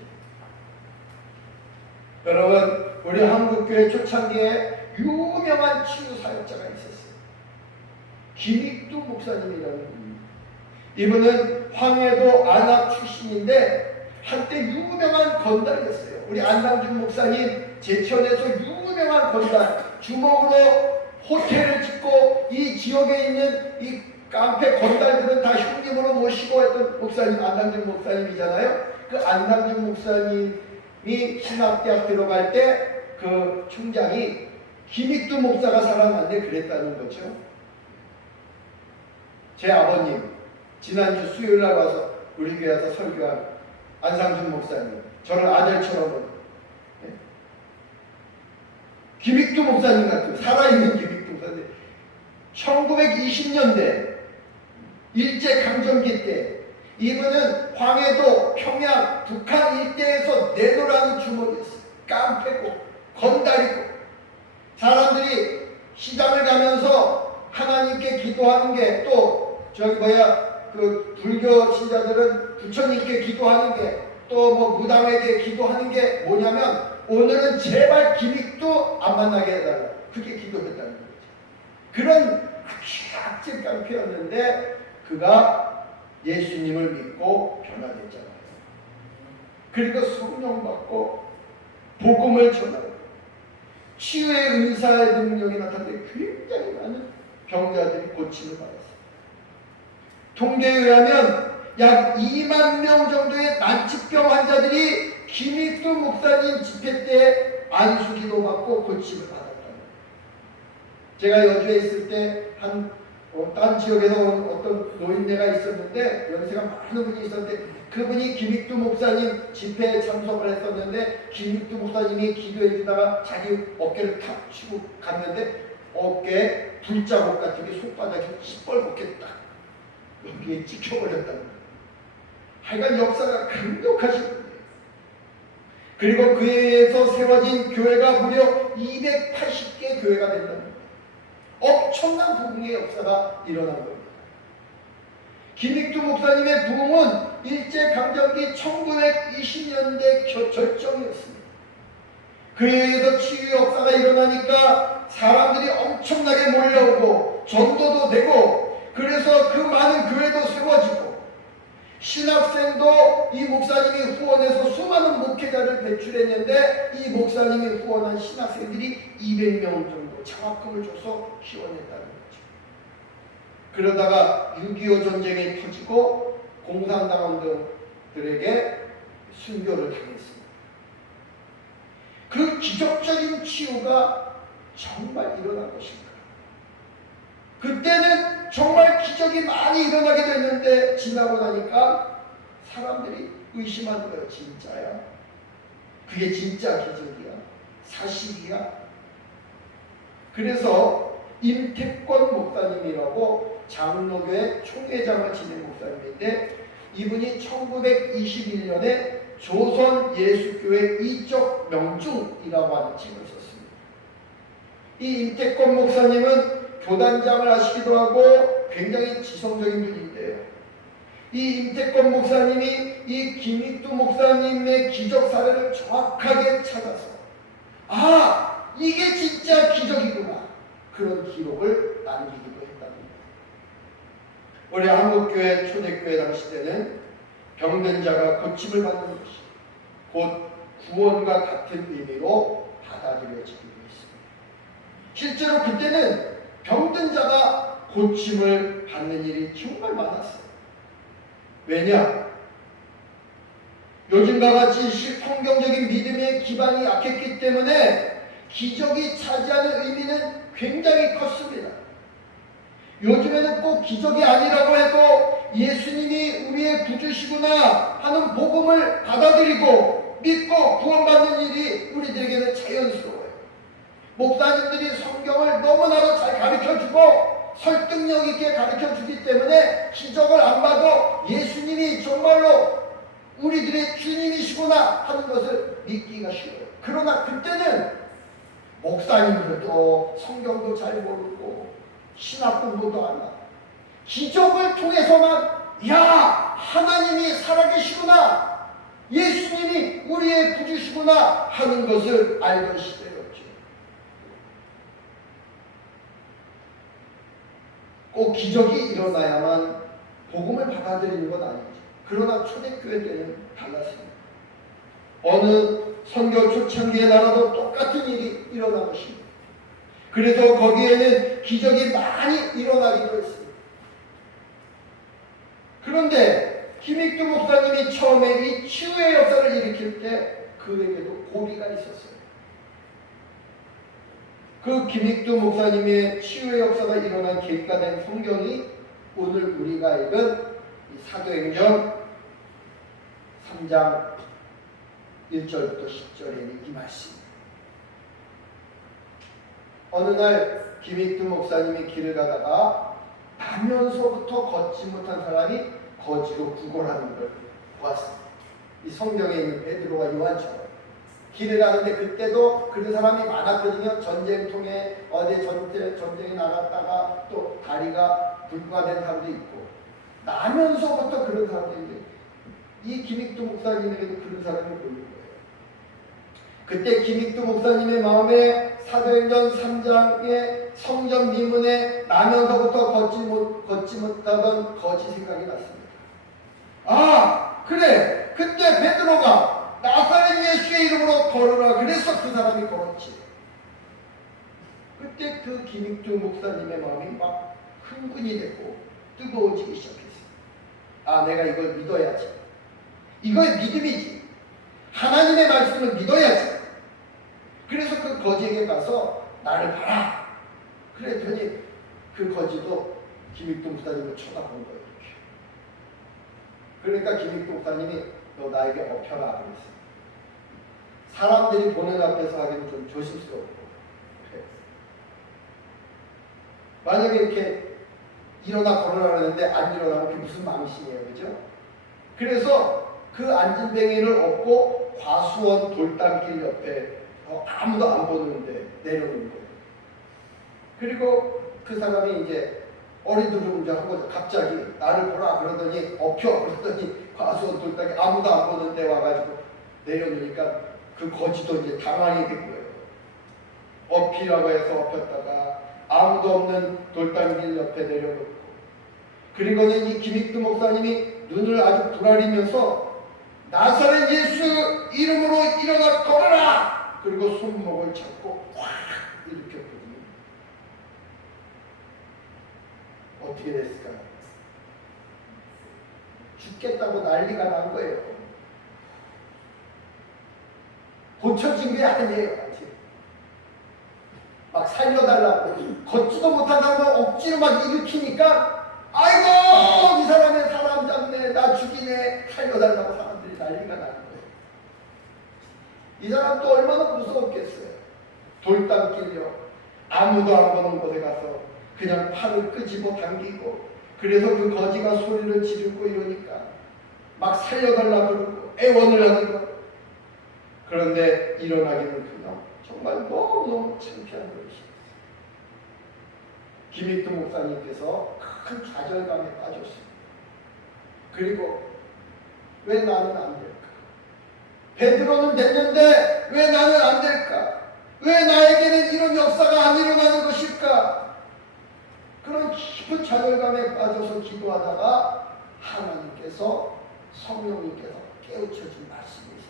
여러분, 우리 한국교회 초창기에 유명한 치유 사역자가 있었어요. 김익두 목사님이라는 분입니다. 이분은 황해도 안압 출신인데 한때 유명한 건달이었어요. 우리 안상준 목사님 제천에서 유명한 건달, 주먹으로 호텔을 짓고 이 지역에 있는 이 깡패 건달들은 다 형님으로 모시고 했던 목사님, 안상준 목사님이잖아요. 그 안상준 목사님이 신학대학 들어갈 때 그 총장이 김익두 목사가 살아났는데 그랬다는 거죠. 제 아버님 지난주 수요일날 와서 우리 교회 와서 설교한 안상준 목사님, 저를 아들처럼 김익두 목사님 같은 살아있는 김익두 목사님. 1920년대 일제강점기 때 이분은 황해도, 평양, 북한 일대에서 내노라는 주먹이었어요. 깡패고 건달이고. 사람들이 시장을 가면서 하나님께 기도하는 게, 또 그 불교 신자들은 부처님께 기도하는 게, 또 뭐 무당에게 기도하는 게 뭐냐면 오늘은 제발 김익두 안 만나게 해달라. 그게 기도했다는 거죠. 그런 악질 깡패였는데 그가 예수님을 믿고 변화됐잖아요. 그리고 성령 받고 복음을 전하고 치유의 은사의 능력이 나타나는데 굉장히 많은 병자들이 고침을 받았어요. 통계에 의하면 약 2만 명 정도의 난치병 환자들이 김익두 목사님 집회 때 안수기도 받고 고침을 받았다는 거예요. 제가 여주에 있을 때 딴 지역에서 온 어떤 노인네가 있었는데, 연세가 많은 분이 있었는데 그분이 김익두 목사님 집회에 참석을 했었는데 김익두 목사님이 기도해 주다가 자기 어깨를 탁 치고 갔는데 어깨에 불자국 같은 게 손바닥에 시뻘겋게 딱 여기에 찍혀버렸다는 거예요. 하여간 역사가 강력하신 분이에요. 그리고 그에서 세워진 교회가 무려 280개 교회가 된다는 거예요. 엄청난 부흥의 역사가 일어난 겁니다. 김익두 목사님의 부흥은 일제강점기 1920년대 결정이었습니다. 그에 의해서 치유 역사가 일어나니까 사람들이 엄청나게 몰려오고 전도도 되고, 그래서 그 많은 교회도 세워지고, 신학생도 이 목사님이 후원해서 수많은 목회자를 배출했는데 이 목사님이 후원한 신학생들이 200명 정도 장학금을 줘서 지원했다는 거죠. 그러다가 6.25 전쟁이 터지고 공산당원들에게 순교를 당했습니다. 그 기적적인 치유가 정말 일어난 것입니다. 그때는 정말 기적이 많이 일어나게 됐는데 지나고 나니까 사람들이 의심하는 거예요. 진짜야? 그게 진짜 기적이야? 사실이야? 그래서 임택권 목사님이라고 장로교회 총회장을 지낸 목사님인데, 이분이 1921년에 조선 예수교회 이적 명중이라고 하는 책을 썼습니다. 이 임택권 목사님은 교단장을 하시기도 하고 굉장히 지성적인 분인데요. 이 임택권 목사님이 이 김익두 목사님의 기적 사례를 정확하게 찾아서 이게 진짜 기적이구나, 그런 기록을 남기기도 했답니다. 우리 한국교회 초대교회 당시 때는 병든 자가 고침을 받는 것이 곧 구원과 같은 의미로 받아들여지기로 했습니다. 실제로 그때는 병든 자가 고침을 받는 일이 정말 많았어요. 왜냐? 요즘과 같이 성경적인 믿음의 기반이 약했기 때문에 기적이 차지하는 의미는 굉장히 컸습니다. 요즘에는 꼭 기적이 아니라고 해도 예수님이 우리의 구주시구나 하는 복음을 받아들이고 믿고 구원받는 일이 우리들에게는 자연스러워요. 목사님들이 성경을 너무나도 잘 가르쳐주고 설득력 있게 가르쳐주기 때문에 기적을 안 봐도 예수님이 정말로 우리들의 주님이시구나 하는 것을 믿기가 쉬워요. 그러나 그때는 목사님들도 성경도 잘 모르고 신학 공부도 안 하고 기적을 통해서만 야 하나님이 살아계시구나 예수님이 우리의 구주시구나 하는 것을 알던 시대였죠. 꼭 기적이 일어나야만 복음을 받아들이는 건 아니죠. 그러나 초대교회 때는 달랐습니다. 어느 선교 초창기의 나라도 똑같은 일이 일어난 것입니다. 그래서 거기에는 기적이 많이 일어나기도 했습니다. 그런데 김익두 목사님이 처음에 이 치유의 역사를 일으킬 때 그에게도 고비가 있었어요. 그 김익두 목사님의 치유의 역사가 일어난 계기가 된 성경이 오늘 우리가 읽은 사도행전 3장 1절부터 10절에 있는 이 말씀. 어느 날 김익두 목사님이 길을 가다가 나면서부터 걷지 못한 사람이 거지로 구걸하는 걸 보았습니다. 이 성경에 있는 베드로와 요한처럼 길을 가는데 그때도 그런 사람이 많았거든요. 전쟁통에 어디 전쟁이 나갔다가 또 다리가 불구가 사람도 있고 나면서부터 그런 사람들이 이 김익두 목사님에게도 그런 사람이 보이는 거예요. 그때 김익두 목사님의 마음에 사도행전 3장의 성전 미문에 나면서부터 걷지 못하던 거지 생각이 났습니다. 아 그래 그때 베드로가 나사렛 예수의 이름으로 걸으라 그래서 그 사람이 걸었지. 그때 그 김익두 목사님의 마음이 막 흥분이 되고 뜨거워지기 시작했어요. 아 내가 이걸 믿어야지. 이거의 믿음이지. 하나님의 말씀을 믿어야지. 그래서 그 거지에게 가서 나를 봐라. 그랬더니 그 거지도 김익두 목사님을 쳐다본 거예요. 그러니까 김익두 목사님이 너 나에게 엎혀라 그랬어요. 사람들이 보는 앞에서 하기는 좀 조심스럽고 만약에 이렇게 일어나 걸으라는데 안 일어나면 그게 무슨 망신이에요, 그죠? 그래서 그 안진뱅이를 업고 과수원 돌담길 옆에 아무도 안 보는데 내려놓은 거예요. 그리고 그 사람이 이제 어리둥절한 거죠. 갑자기 나를 보라 그러더니 엎혀 그러더니 과수원 돌담길 아무도 안 보는데 와가지고 내려놓으니까 그 거지도 이제 당황이 된 거예요. 엎이라고 해서 엎였다가 아무도 없는 돌담길 옆에 내려놓고 그리고는 이 김익두 목사님이 눈을 아주 부라리면서 나사렛 예수 이름으로 일어나 걸어라! 그리고 손목을 잡고 확 일으켰거든요. 어떻게 됐을까요? 죽겠다고 난리가 난 거예요. 고쳐진 게 아니에요. 아직. 막 살려달라고 걷지도 못한 사람을 억지로 막 일으키니까 아이고 이 사람의 사람 잡네 나 죽이네 살려달라고 사람들이 난리가 나는 거예요. 이 사람도 얼마나 무서웠겠어요. 돌담길요 아무도 안 보는 곳에 가서 그냥 팔을 끄집어 당기고 그래서 그 거지가 소리를 지르고 이러니까 막 살려달라고 그러고 애원을 하고 그런데 일어나기는 그냥 정말 너무너무 창피한 것이었어요. 김익두 목사님께서 큰 좌절감에 빠졌습니다. 그리고 왜 나는 안 될까? 베드로는 됐는데 왜 나는 안 될까? 왜 나에게는 이런 역사가 안 일어나는 것일까? 그런 깊은 좌절감에 빠져서 기도하다가 하나님께서 성령님께서 깨우쳐준 말씀이 있었어요.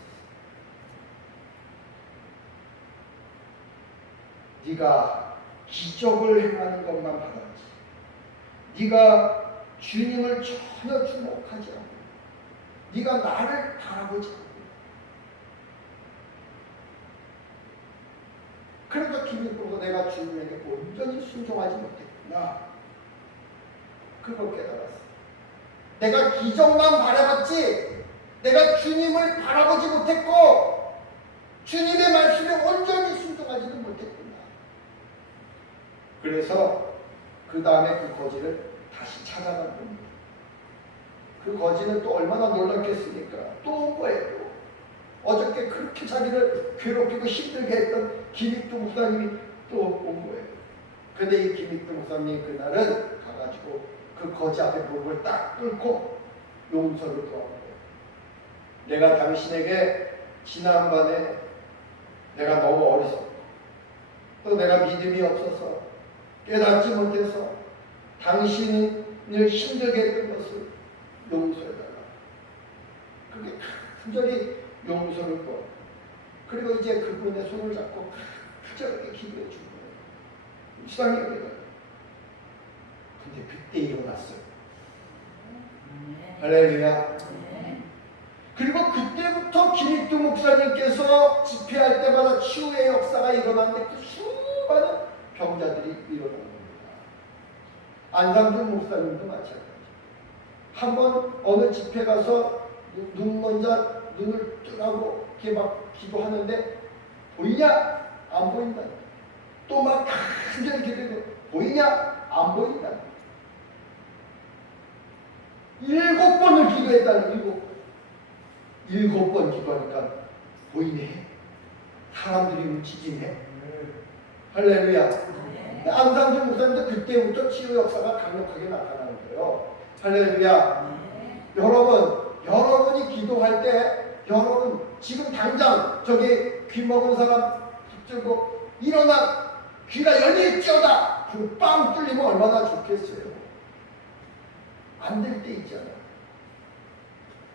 네가 기적을 행하는 것만 바라지 네가 주님을 전혀 주목하지 않고 네가 나를 바라보지 않고 그래서 기쁨으로 내가 주님에게 온전히 순종하지 못했구나. 그걸 깨달았어. 내가 기적만 바라봤지 내가 주님을 바라보지 못했고 주님의 말씀에 온전히 순종하지도 못했구나. 그래서 그 다음에 그 거지를 다시 찾아간 겁니다. 그 거지는 또 얼마나 놀랐겠습니까? 또 온 거예요. 어저께 그렇게 자기를 괴롭히고 힘들게 했던 김익두 목사님이 또 온 거예요. 근데 이 김익두 목사님이 그날은 가가지고 그 거지 앞에 무릎을 딱 꿇고 용서를 구한 거예요. 내가 당신에게 지난번에 내가 너무 어리석고 또 내가 믿음이 없어서 깨닫지 못해서 당신을 힘들게 했던 것을 용서해달라. 그게 간절히 용서를 구하고 그리고 이제 그분의 손을 잡고 간절하게 기도해 준 거예요. 수상이 여기가. 근데 그때 일어났어요. 할렐루야. 그리고 그때부터 김익두 목사님께서 집회할 때마다 치유의 역사가 일어났는데 그 수많은 병자들이 일어난 겁니다. 안상준 목사님도 마찬가지. 한번 어느 집회 가서 눈먼 자 눈을 뜨라고 이렇게 막 기도하는데 보이냐? 안 보인다. 또 막 간절히 기도해도 보이냐? 안 보인다. 7번을 기도했다는 7번 기도하니까 보이네. 사람들이 움직이네. 할렐루야. 안상준 목사님도 그때부터 치유 역사가 강력하게 나타나는 거예요. 할렐루야. 여러분이 기도할 때 여러분 지금 당장 저기 귀 먹은 사람 붙들고 일어나 귀가 열릴지어다. 그 빵 뚫리면 얼마나 좋겠어요. 안 될 때 있잖아요.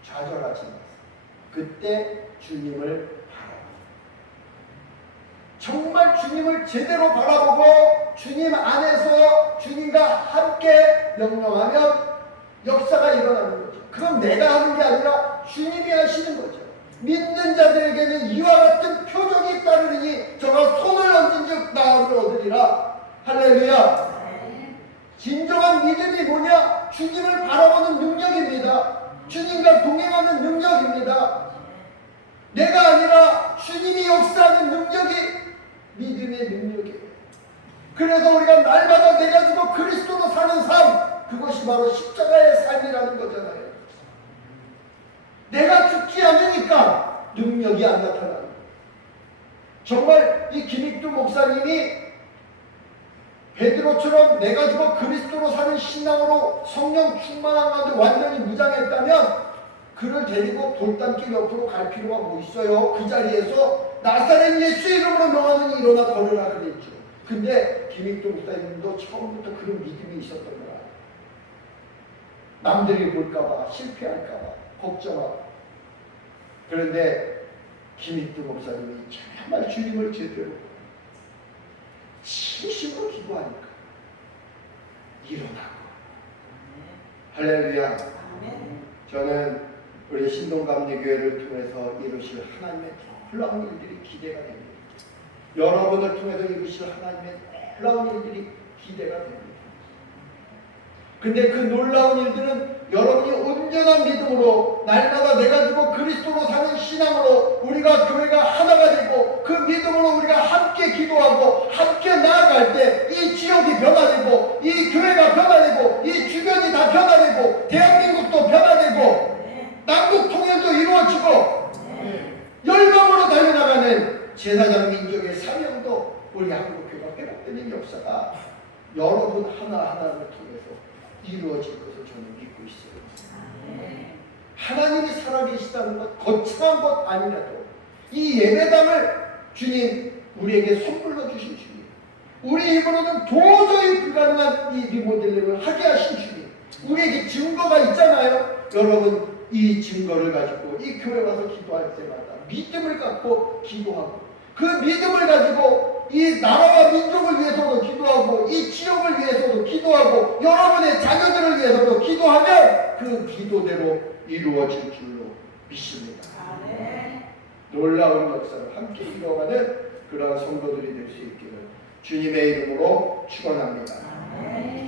좌절하지 마세요. 그때 주님을 바라보고 정말 주님을 제대로 바라보고 주님 안에서 주님과 함께 명령하면 역사가 일어나는 거죠. 그건 내가 하는 게 아니라 주님이 하시는 거죠. 믿는 자들에게는 이와 같은 표적이 따르니 저가 손을 얹은 즉 나음을 얻으리라. 할렐루야. 진정한 믿음이 뭐냐? 주님을 바라보는 능력입니다. 주님과 동행하는 능력입니다. 내가 아니라 주님이 역사하는 능력이 믿음의 능력이에요. 그래서 우리가 날마다 내가 주고 그리스도로 사는 삶, 그것이 바로 십자가의 삶이라는 거잖아요. 내가 죽지 않으니까 능력이 안 나타나는 거예요. 정말 이 김익두 목사님이 베드로처럼 내가 죽어 그리스도로 사는 신앙으로 성령 충만한 가운데 완전히 무장했다면 그를 데리고 돌담길 옆으로 갈 필요가 뭐 있어요? 그 자리에서 나사렛 예수 이름으로 명하는 일어나 걸으라 그랬죠. 근데 김익두 목사님도 처음부터 그런 믿음이 있었던 거야. 남들이 볼까봐 실패할까봐 걱정하고. 그런데 김익두 목사님이 정말 주님을 제대로 진심으로 기도하니까 일어나고. 할렐루야. 저는 우리 신동감리교회를 통해서 이루실 하나님의 놀라운 일들이 기대가 됩니다. 여러분을 통해서 이루실 하나님의 놀라운 일들이 기대가 됩니다. 근데 그 놀라운 일들은 여러분이 온전한 믿음으로 날마다 내가 주고 그리스도로 사는 신앙으로 우리가 교회가 하나가 되고 그 믿음으로 우리가 함께 기도하고 함께 나아갈 때 이 지역이 변화되고 이 교회가 변화되고 이 주변이 다 변화되고 대한민국도 변화되고 남북 통일도 이루어지고 열방으로 달려나가는 제사장 민족의 사명도 우리 한국교회가 회복되는 역사가 여러분 하나하나를 통해서 이루어질 것을 저는 믿고 있어요. 하나님이 살아계시다는 것 거창한 것 아니라도 이 예배당을 주님 우리에게 선물로 주신 주님, 우리 힘으로는 도저히 불가능한 이 리모델링을 하게 하신 주님, 우리에게 증거가 있잖아요. 여러분, 이 증거를 가지고 이 교회 와서 기도할 때마다 믿음을 갖고 기도하고, 그 믿음을 가지고 이 나라와 민족을 위해서도 기도하고, 이 지역을 위해서도 기도하고, 여러분의 자녀들을 위해서도 기도하면 그 기도대로 이루어질 줄로 믿습니다. 놀라운 역사를 함께 이루어가는 그러한 성도들이 될 수 있기를 주님의 이름으로 축원합니다.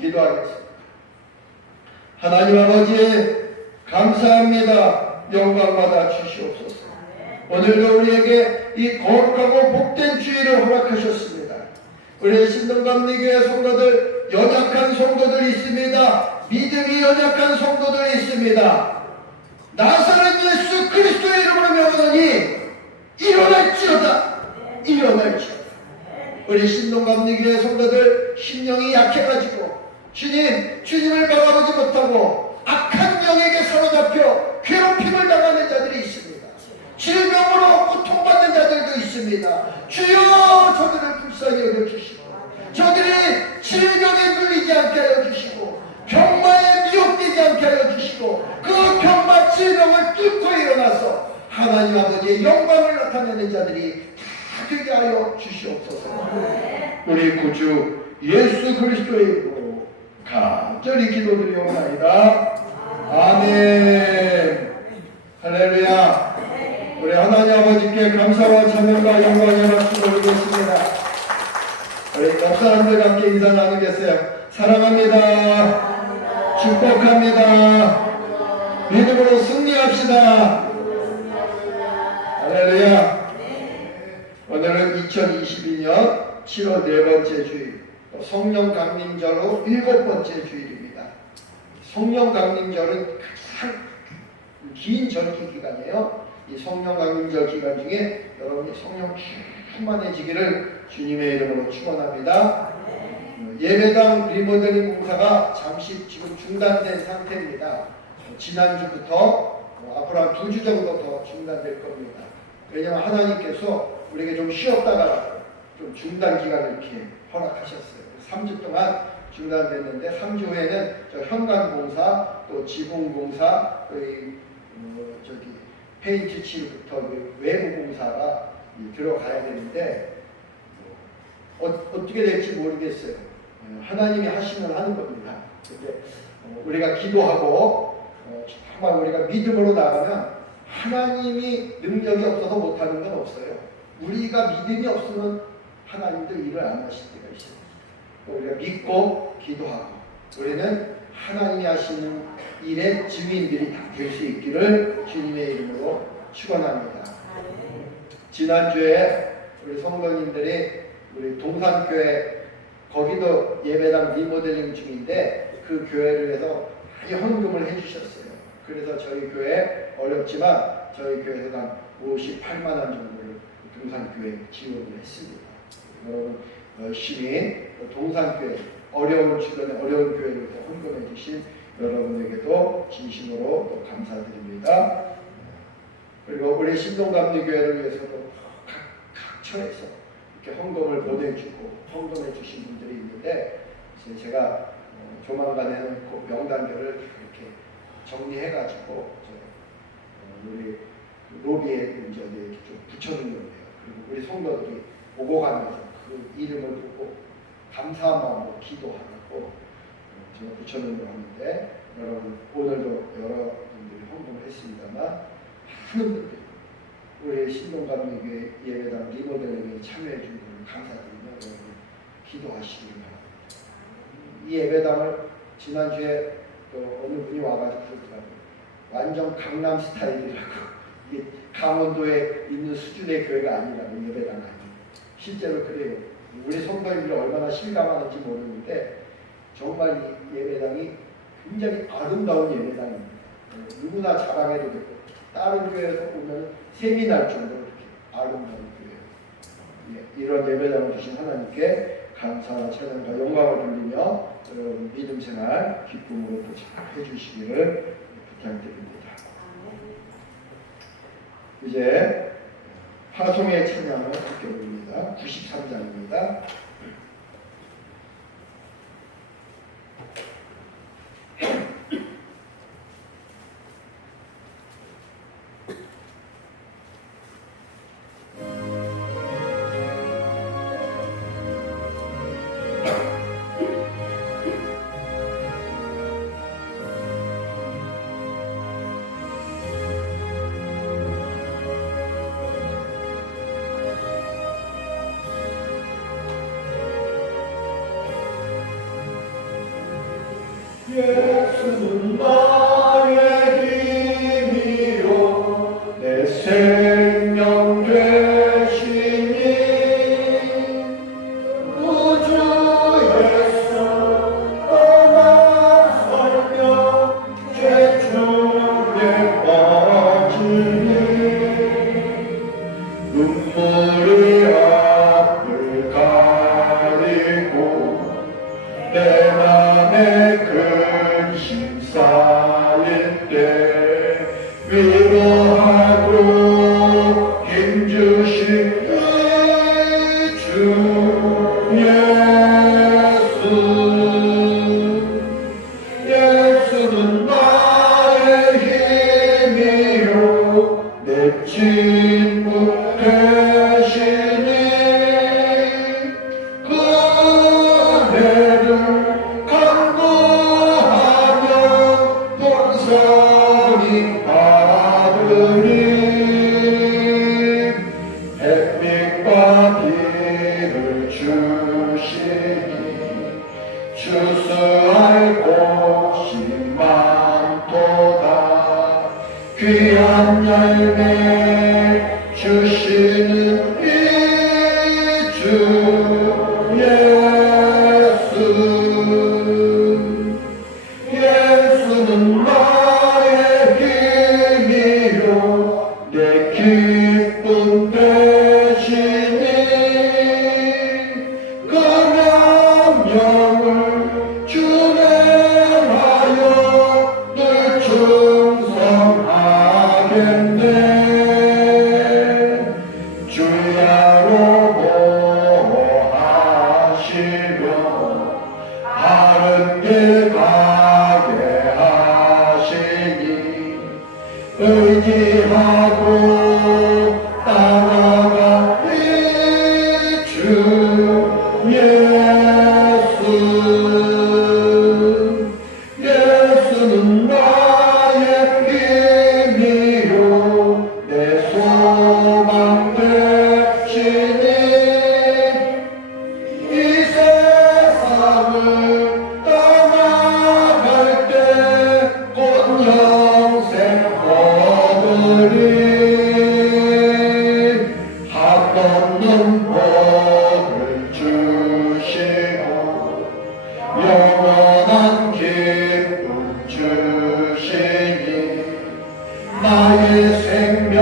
기도하겠습니다. 하나님 아버지, 감사합니다. 영광받아 주시옵소서. 오늘도 우리에게 이 거룩하고 복된 주일을 허락하셨습니다. 우리 신동감리교회 성도들, 연약한 성도들이 있습니다. 믿음이 연약한 성도들이 있습니다. 나사렛 예수 그리스도의 이름으로 명하노니 일어날지어다. 일어날지어다. 우리 신동감리교회 성도들 심령이 약해가지고 주님을 바라보지 못하고 악한 영에게 사로잡혀 괴롭힘을 당하는 자들이 있습니다. 질병으로 고통받는 자들도 있습니다. 주여, 저들을 불쌍히 여겨주시고, 저들이 질병에 눌리지 않게 하여 주시고, 병마에 미혹되지 않게 하여 주시고, 그 병마 질병을 뚫고 일어나서 하나님 아버지의 영광을 나타내는 자들이 다 되게 하여 주시옵소서. 우리 구주 예수 그리스도의 이름으로 간절히 기도드리옵나이다. 아멘. 할렐루야. 우리 하나님 아버지께 감사와 찬양과 영광의 박수를 드리겠습니다. 우리 옆 사람들과 함께 인사 나누겠어요. 사랑합니다. 축복합니다. 믿음으로 승리합시다. 할렐루야. 오늘은 2022년 7월 4번째 주일, 성령 강림절로 7번째 주일입니다. 성령 강림절은 가장 긴 절기 기간이에요. 이 성령 강림절 기간 중에 여러분이 성령 충만해지기를 주님의 이름으로 축원합니다. 예배당 리모델링 공사가 잠시 지금 중단된 상태입니다. 지난주부터 앞으로 한 2주 정도 더 중단될 겁니다. 왜냐하면 하나님께서 우리에게 좀 쉬었다가 좀 중단 기간을 이렇게 허락하셨어요. 3주 동안 중단됐는데 3주 후에는 저 현관 공사, 또 지붕 공사, 또 저기 페인트 칠부터 외부 공사가 들어가야 되는데 어떻게 될지 모르겠어요. 하나님이 하시면 하는 겁니다. 근데 우리가 기도하고 정말 우리가 믿음으로 나가면 하나님이 능력이 없어서 못하는 건 없어요. 우리가 믿음이 없으면 하나님도 일을 안 하실 때가 있어요. 우리가 믿고 기도하고 우리는 하나님이 하시는 일의 증인들이 다 될 수 있기를 주님의 이름으로 축원합니다. 지난주에 우리 성도님들이 우리 동산교회 거기도 예배당 리모델링 중인데 그 교회를 해서 많이 헌금을 해주셨어요. 그래서 저희 교회 어렵지만 저희 교회에서 한 58만 원 정도를 동산교회에 지원을 했습니다. 여러분 열심히 동산교회 어려운 주변에 어려운 교회를 헌금해 주신 여러분에게도 진심으로 또 감사드립니다. 그리고 우리 신동감리교회를 위해서도 각처에서 이렇게 헌금을 보내주고 헌금해 주신 분들이 있는데 제가 조만간에는 그 명단들을 이렇게 정리해가지고 우리 로비에 이제 이렇게 좀 붙여놓는 거예요. 그리고 우리 성도들이 오고 가면서 그 이름을 보고 감사한 마음으로 기도하고 제가 붙여놓는 거 하는데 여러분 오늘도 여러분들이 헌금을 했습니다만 많은 분들이 우리 신동감리교회 예배당 리모델링에 참여해 준 분을 감사드리며 여러분 기도하시기를 바랍니다. 이 예배당을 지난주에 또 어느 분이 와가지고 그러더라고요. 완전 강남 스타일이라고. 이게 강원도에 있는 수준의 교회가 아니라고. 예배당 아니에요. 실제로 그래요. 우리 성도님들이 얼마나 실감하는지 모르는데 정말 이 예배당이 굉장히 아름다운 예배당입니다. 누구나 자랑해도 되고 다른 교회에서 보면 셈이 날 정도로 이렇게 아름다운 교회예요. 이런 예배당을 주신 하나님께 감사와 찬양과 영광을 돌리며 여러분 믿음 생활 기쁨으로 또 잘 해주시기를 부탁드립니다. 이제 화송의 찬양을 함께 부릅니다. 93장입니다. 예수는 나의 힘이요 내 생명 되시니 구주 예수 떠나 살며 죄 중에 빠지니 눈물이 앞을 가리고 내 맘에 근심 쌓일 때 위로하고 힘주신 주 예수 예수는 나의 힘이요 내 친구 되시니 그네를 간구하며 본성이 받으니 햇빛과 비를 주시니 추수할 곳이 많도다 귀한 열매 주시는 이 주 예수 예수는 나의 힘이요 내 기쁨 되시니 그 명령을 준행하여 늘 충성하겠네 주야로 보호하시며 바른 길 가게 하시니 의지하고 따라가리 주 예수 예수는 나의 힘이요 내 소망 되시니 이 세상을 떠나갈 때 곧 영생 얻으리 한없는 복을 주시고 영원한 기쁨 주시니 나의 생명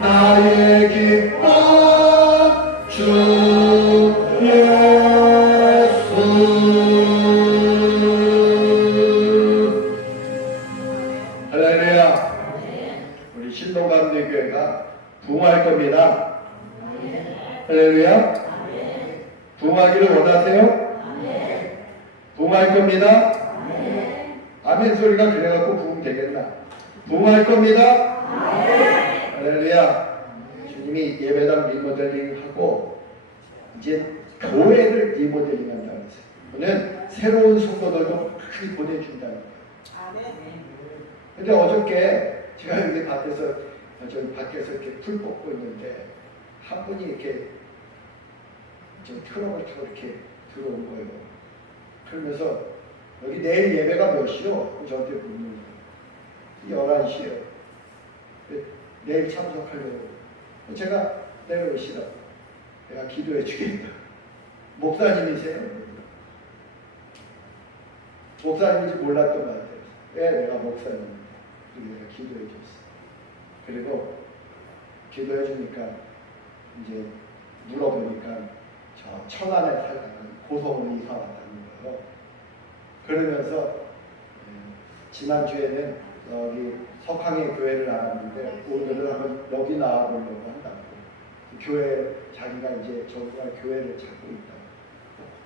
나의 기쁨 주 예수 할렐루야 우리 신동감리교회가 부흥할 겁니다 할렐루야 부흥하기를 원하세요? 부흥할 겁니다 아멘 소리가 그래갖고 부흥 되겠나 부흥할 겁니다 할렐루야 주님이 예배당 리모델링하고 이제 교회를 리모델링 한다고 했어요 오늘 새로운 성도들도 많이 보내준다는 거예요 근데 어저께 제가 여기 저기 밖에서 이렇게 풀 뽑고 있는데 한 분이 이렇게 좀 트럭을 타고 이렇게 들어온 거예요 그러면서 여기 내일 예배가 몇 시요? 저한테 묻는 거예요 11시요 내일 참석하려고 제가 내일 오시라고 내가 기도해 주겠다 목사님이세요? 목사님인지 몰랐던 것 같아요 왜 내가 목사님인가 내가 기도해 줬어 그리고 기도해 주니까 이제 물어보니까 저 천안에 살다가 고성으로 이사 왔다는 거예요 그러면서 지난주에는 여기 석항에 교회를 나왔는데 오늘은 한번 여기 나와보려고 한다고 교회 자기가 이제 저기가 교회를 찾고 있다고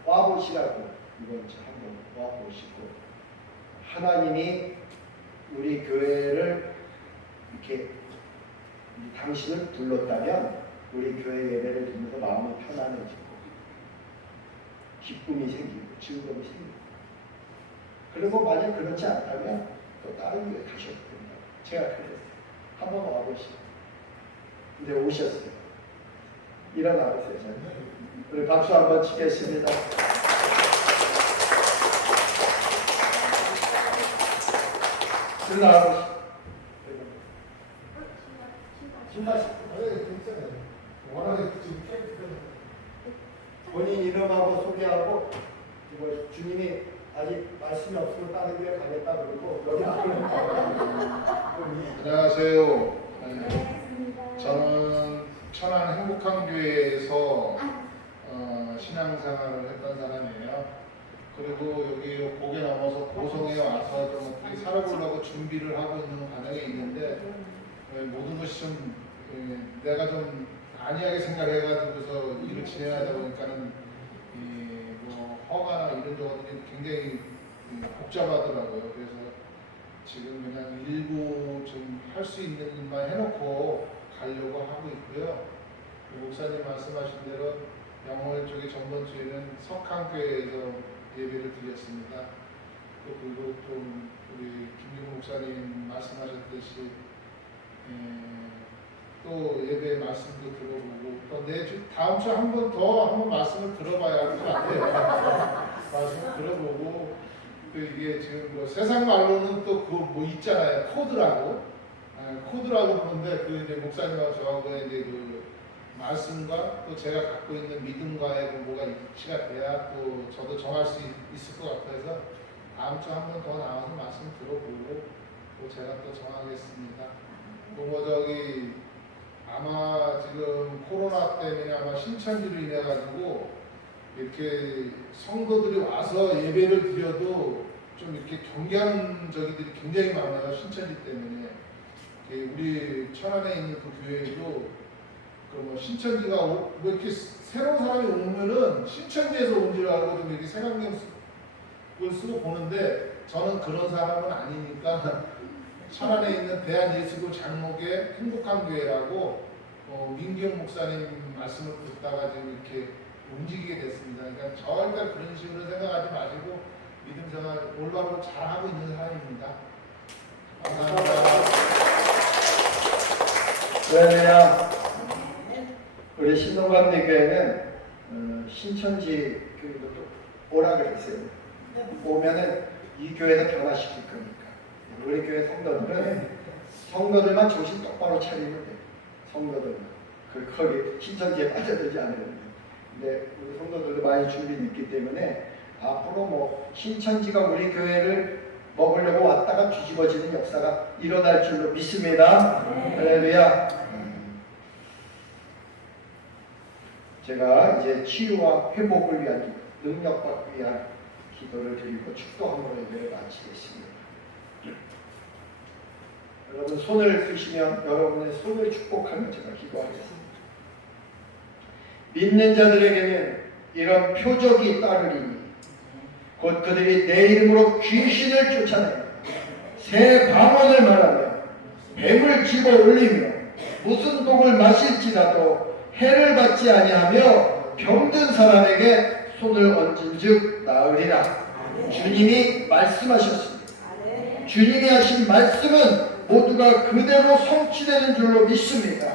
와보시라고 이번 주 한번 와보시고 하나님이 우리 교회를 이렇게 당신을 불렀다면 우리 교회 예배를 드리면서 마음이 편안해지고 기쁨이 생기고 즐거움이 생기고 그리고 만약 그렇지 않다면 또 다른 교회 가셔도 된다. 제가 그랬어요. 한번 와보시죠. 근데 오셨어요. 일어나보세요. 우리 박수 한번 치겠습니다. 좀 나와보시죠. 신발 괜찮아요. 워낙에 지금 본인 이름하고 소개하고 뭐 주님이 아직 말씀이 없으면 다른 데 가겠다 그러고 여기 앞으로 안녕하세요. 저는 천안 행복한 교회에서 신앙생활을 했던 사람이에요. 그리고 여기 고개 넘어서 고성에 와서 좀 어떻게 살아보려고 준비를 하고 있는 과정에 있는데 모든 것이 좀 내가 좀 안이하게 생각해가지고서 일을 진행하다 보니까는 뭐 허가나 이런 것들이 굉장히 복잡하더라고요. 그래서 지금 그냥 일부 좀 할 수 있는 일만 해놓고 가려고 하고 있고요. 목사님 말씀하신 대로 영월 쪽에 전번 주에는 석한교회에서 예배를 드렸습니다. 또 그리고 좀 우리 김기훈 목사님 말씀하셨듯이 또 예배 말씀도 들어보고 또 다음 주 한 번 말씀을 들어봐야 할 것 같아요. 말씀 들어보고 또 이게 지금 뭐 세상 말로는 또 그거 뭐 있잖아요. 코드라고 그러는데 그 이제 목사님과 저하고 이제 그 말씀과 또 제가 갖고 있는 믿음과의 그 뭐가 일치가 돼야 또 저도 정할 수 있을 것 같아서 다음 주 한 번 더 나와서 말씀 들어보고 또 제가 또 정하겠습니다. 또 뭐 저기 아마 지금 코로나 때문에 아마 신천지로 인해 가지고 이렇게 성도들이 와서 예배를 드려도 좀 이렇게 경계하는 저기들이 굉장히 많아요. 신천지 때문에. 우리 천안에 있는 그 교회도 뭐 신천지가 뭐 이렇게 새로운 사람이 오면은 신천지에서 온 줄 알고 좀 이렇게 생각을 쓰고 보는데 저는 그런 사람은 아니니까 천안에 있는 대한예수교 장목의 행복한 교회라고 민경 목사님 말씀을 듣다가 지금 이렇게 움직이게 됐습니다. 그러니까 절대 그런 식으로 생각하지 마시고 믿음 생활 올바로 잘하고 있는 사람입니다. 감사합니다. 왜냐 우리 신동감리교회는 신천지 교회도 또 오라 그랬어요. 오면은 이 교회에서 변화시킬 거니까 우리 교회 성도들만 정신 똑바로 차리면 돼. 성도들만 거기 신천지에 빠져들지 않으면. 근데 우리 성도들도 많이 준비는 있기 때문에 앞으로 뭐 신천지가 우리 교회를 먹으려고 왔다가 뒤집어지는 역사가 일어날 줄로 믿습니다. 할렐루야. 제가 이제 치유와 회복을 위한 능력받기 위한 기도를 드리고 축도함으로 예배를 마치겠습니다. 여러분 손을 드시면 여러분의 손을 축복하며 제가 기도하겠습니다. 믿는 자들에게는 이런 표적이 따르리니 곧 그들이 내 이름으로 귀신을 쫓아내며 새 방언을 말하며 뱀을 집어 올리며 무슨 독을 마실지라도 해를 받지 아니하며 병든 사람에게 손을 얹은즉 나으리라. 주님이 말씀하셨습니다. 주님이 하신 말씀은 모두가 그대로 성취되는 줄로 믿습니다.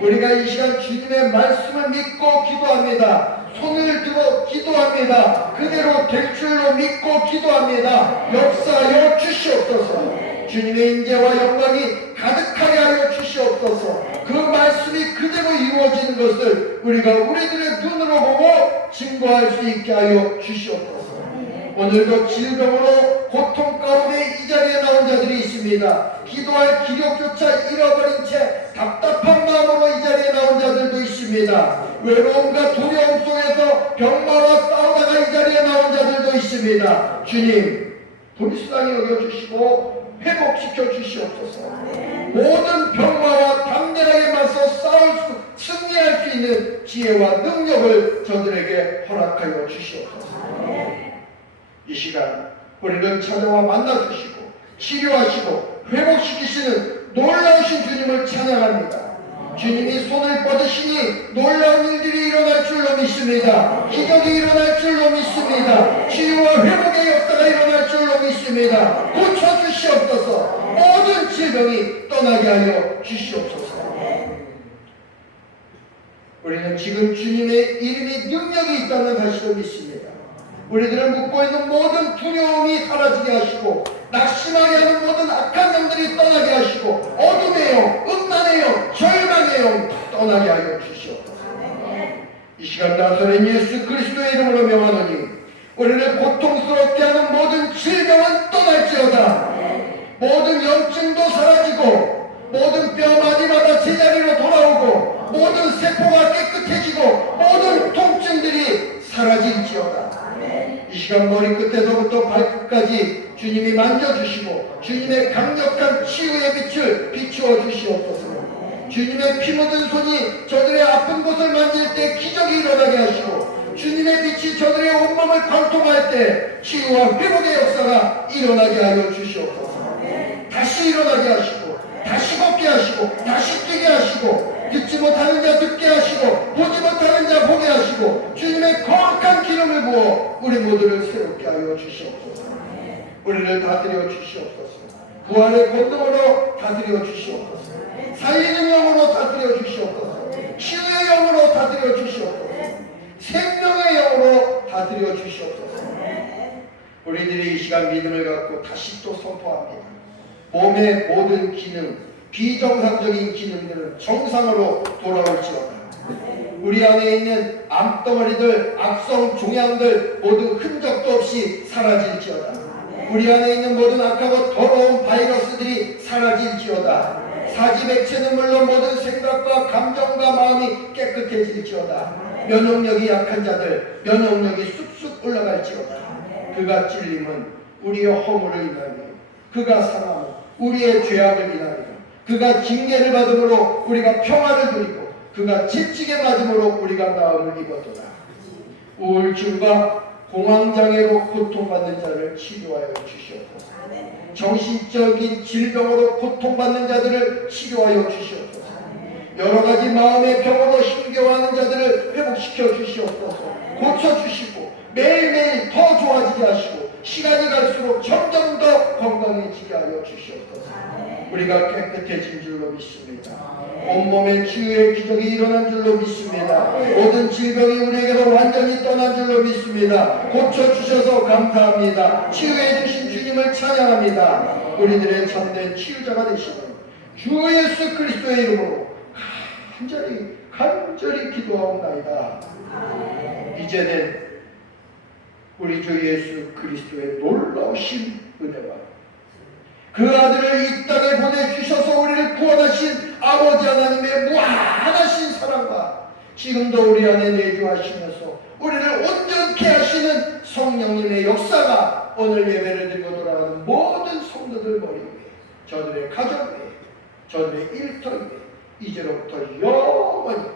우리가 이 시간 주님의 말씀을 믿고 기도합니다. 손을 들어 기도합니다. 그대로 될 줄로 믿고 기도합니다. 역사하여 주시옵소서. 주님의 인재와 영광이 가득하게 하여 주시옵소서. 그 말씀이 그대로 이루어지는 것을 우리가 우리들의 눈으로 보고 증거할 수 있게 하여 주시옵소서. 오늘도 질병으로 고통 가운데 이 자리에 나온 자들이 있습니다. 기도할 기력조차 잃어버린 채 답답한 마음으로 이 자리에 나온 자들도 있습니다. 외로움과 두려움 속에서 병마와 싸우다가 이 자리에 나온 자들도 있습니다. 주님, 불쌍히 여겨주시고 회복시켜 주시옵소서. 모든 병마와 담대하게 맞서 승리할 수 있는 지혜와 능력을 저들에게 허락하여 주시옵소서. 이 시간 우리를 찾아와 만나주시고 치료하시고 회복시키시는 놀라우신 주님을 찬양합니다. 주님이 손을 뻗으시니 놀라운 일들이 일어날 줄로 믿습니다. 기적이 일어날 줄로 믿습니다. 치유와 회복의 역사가 일어날 줄로 믿습니다. 고쳐주시옵소서. 모든 질병이 떠나게 하여 주시옵소서. 우리는 지금 주님의 이름이 능력이 있다는 사실을 믿습니다. 우리들은 묻고 있는 모든 두려움이 사라지게 하시고 낙심하게 하는 모든 악한 영들이 떠나게 하시고 어둠의 영, 음란의 영, 절망의 영 떠나게 하여 주시옵소서. 이 시간 나사렛 예수 그리스도의 이름으로 명하노니 우리를 고통스럽게 하는 모든 질병은 떠날지어다. 모든 염증도 사라지고 모든 뼈마디마다 제자리로 돌아오고 모든 세포가 깨끗해지고 모든 통증들이 사라질지어다. 이 시간 머리끝에서부터 발끝까지 주님이 만져주시고 주님의 강력한 치유의 빛을 비추어 주시옵소서. 주님의 피 묻은 손이 저들의 아픈 곳을 만질 때 기적이 일어나게 하시고 주님의 빛이 저들의 온몸을 관통할 때 치유와 회복의 역사가 일어나게 하여 주시옵소서. 다시 일어나게 하시고 다시 걷게 하시고 다시 뛰게 하시고 듣지 못하는 자 듣게 하시고 보지 못하는 자 보게 하시고 주님의 거룩한 기름을 부어 우리 모두를 새롭게 하여 주시옵소서. 우리를 다스려 주시옵소서. 부활의 권능으로 다스려 주시옵소서. 살리는 영으로 다스려 주시옵소서. 치유의 영으로 다스려 주시옵소서. 생명의 영으로 다스려 주시옵소서. 우리들이 이 시간 믿음을 갖고 다시 또 선포합니다. 몸의 모든 기능, 비정상적인 기능들은 정상으로 돌아올지어다. 우리 안에 있는 암덩어리들, 악성 종양들 모두 흔적도 없이 사라질지어다. 우리 안에 있는 모든 악하고 더러운 바이러스들이 사라질지어다. 사지백체는 물론 모든 생각과 감정과 마음이 깨끗해질지어다. 면역력이 약한 자들, 면역력이 쑥쑥 올라갈지어다. 그가 찔림은 우리의 허물을 인하여, 그가 상함은 우리의 죄악을 인하여, 그가 징계를 받음으로 우리가 평화를 누리고 그가 채찍에 맞음으로 우리가 나음을 입었도다. 우울증과 공황장애로 고통받는 자를 치료하여 주시옵소서. 정신적인 질병으로 고통받는 자들을 치료하여 주시옵소서. 여러 가지 마음의 병으로 힘겨워하는 자들을 회복시켜 주시옵소서. 고쳐주시고 매일매일 더 좋아지게 하시고 시간이 갈수록 점점 더 건강해지게 하여 주시옵소서. 우리가 깨끗해진 줄로 믿습니다. 온몸의 치유의 기적이 일어난 줄로 믿습니다. 모든 질병이 우리에게서 완전히 떠난 줄로 믿습니다. 고쳐주셔서 감사합니다. 치유해 주신 주님을 찬양합니다. 우리들의 참된 치유자가 되시는 주 예수 그리스도의 이름으로 간절히 기도하옵나이다. 이제는 우리 주 예수 그리스도의 놀라우신 은혜와 그 아들을 이 땅에 보내주셔서 우리를 구원하신 아버지 하나님의 무한하신 사랑과 지금도 우리 안에 내주하시면서 우리를 온전케 하시는 성령님의 역사가 오늘 예배를 드리고 돌아가는 모든 성도들 머리 위에, 저들의 가정 위에, 저들의 일터 위에 이제로부터 영원히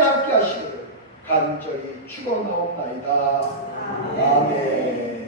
함께 하시기를 간절히 축원하옵나이다. 아멘.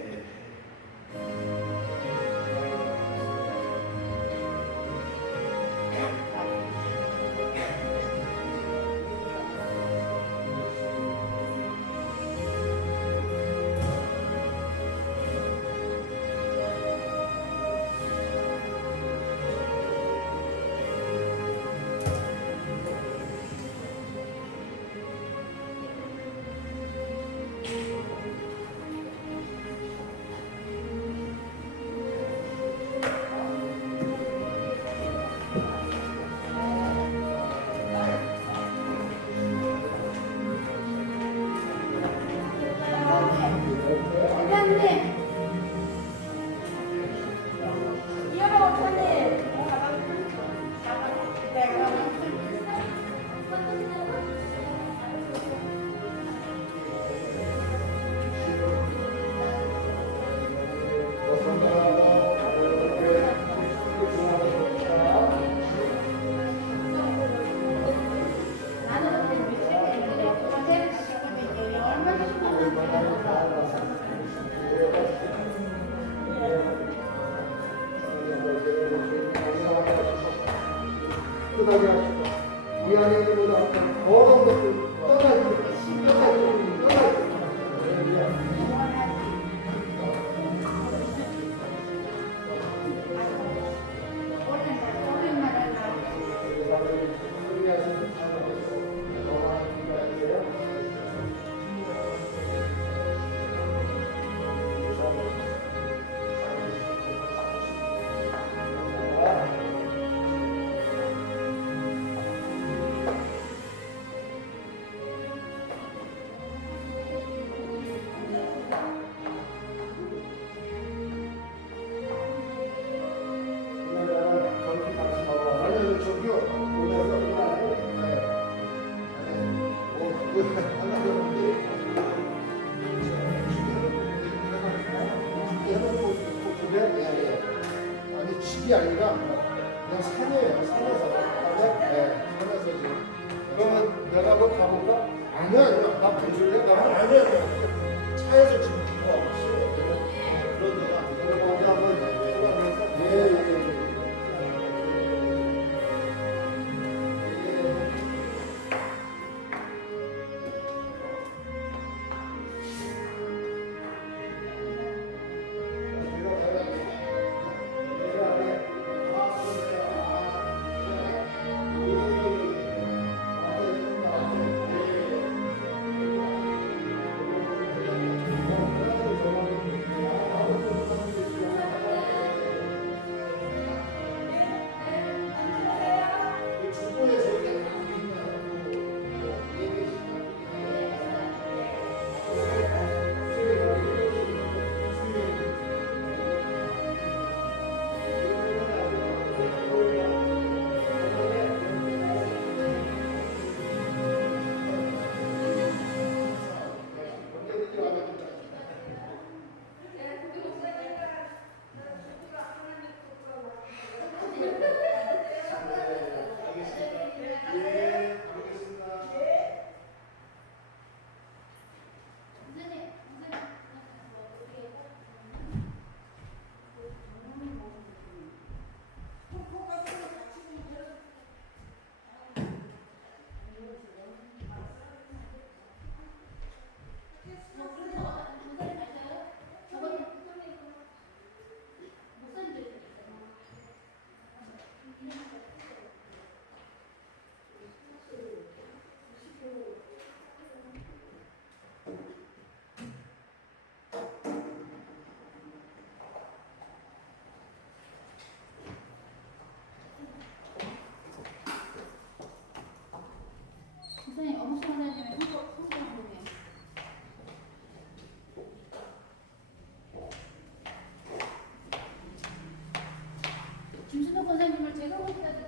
끝나게 하시고 우리 안에 있는 모든 악한 더러운 것들 떠나주고 밭이 아니라 그냥 산이에요. 산에서. 네, 산에서 지금. 그러면 내가 너 가볼까? 아니야, 아니야. 나 보여줄래? 나 아니야, 아니야. 차에서 지금 비가 없어. 그런 데가 아니고. 그럼 어디 한번 해보면서 예, 예, 예. 선생님, 어묵 선생님의 성공이에요. 김순덕 선생님을 제가 보기다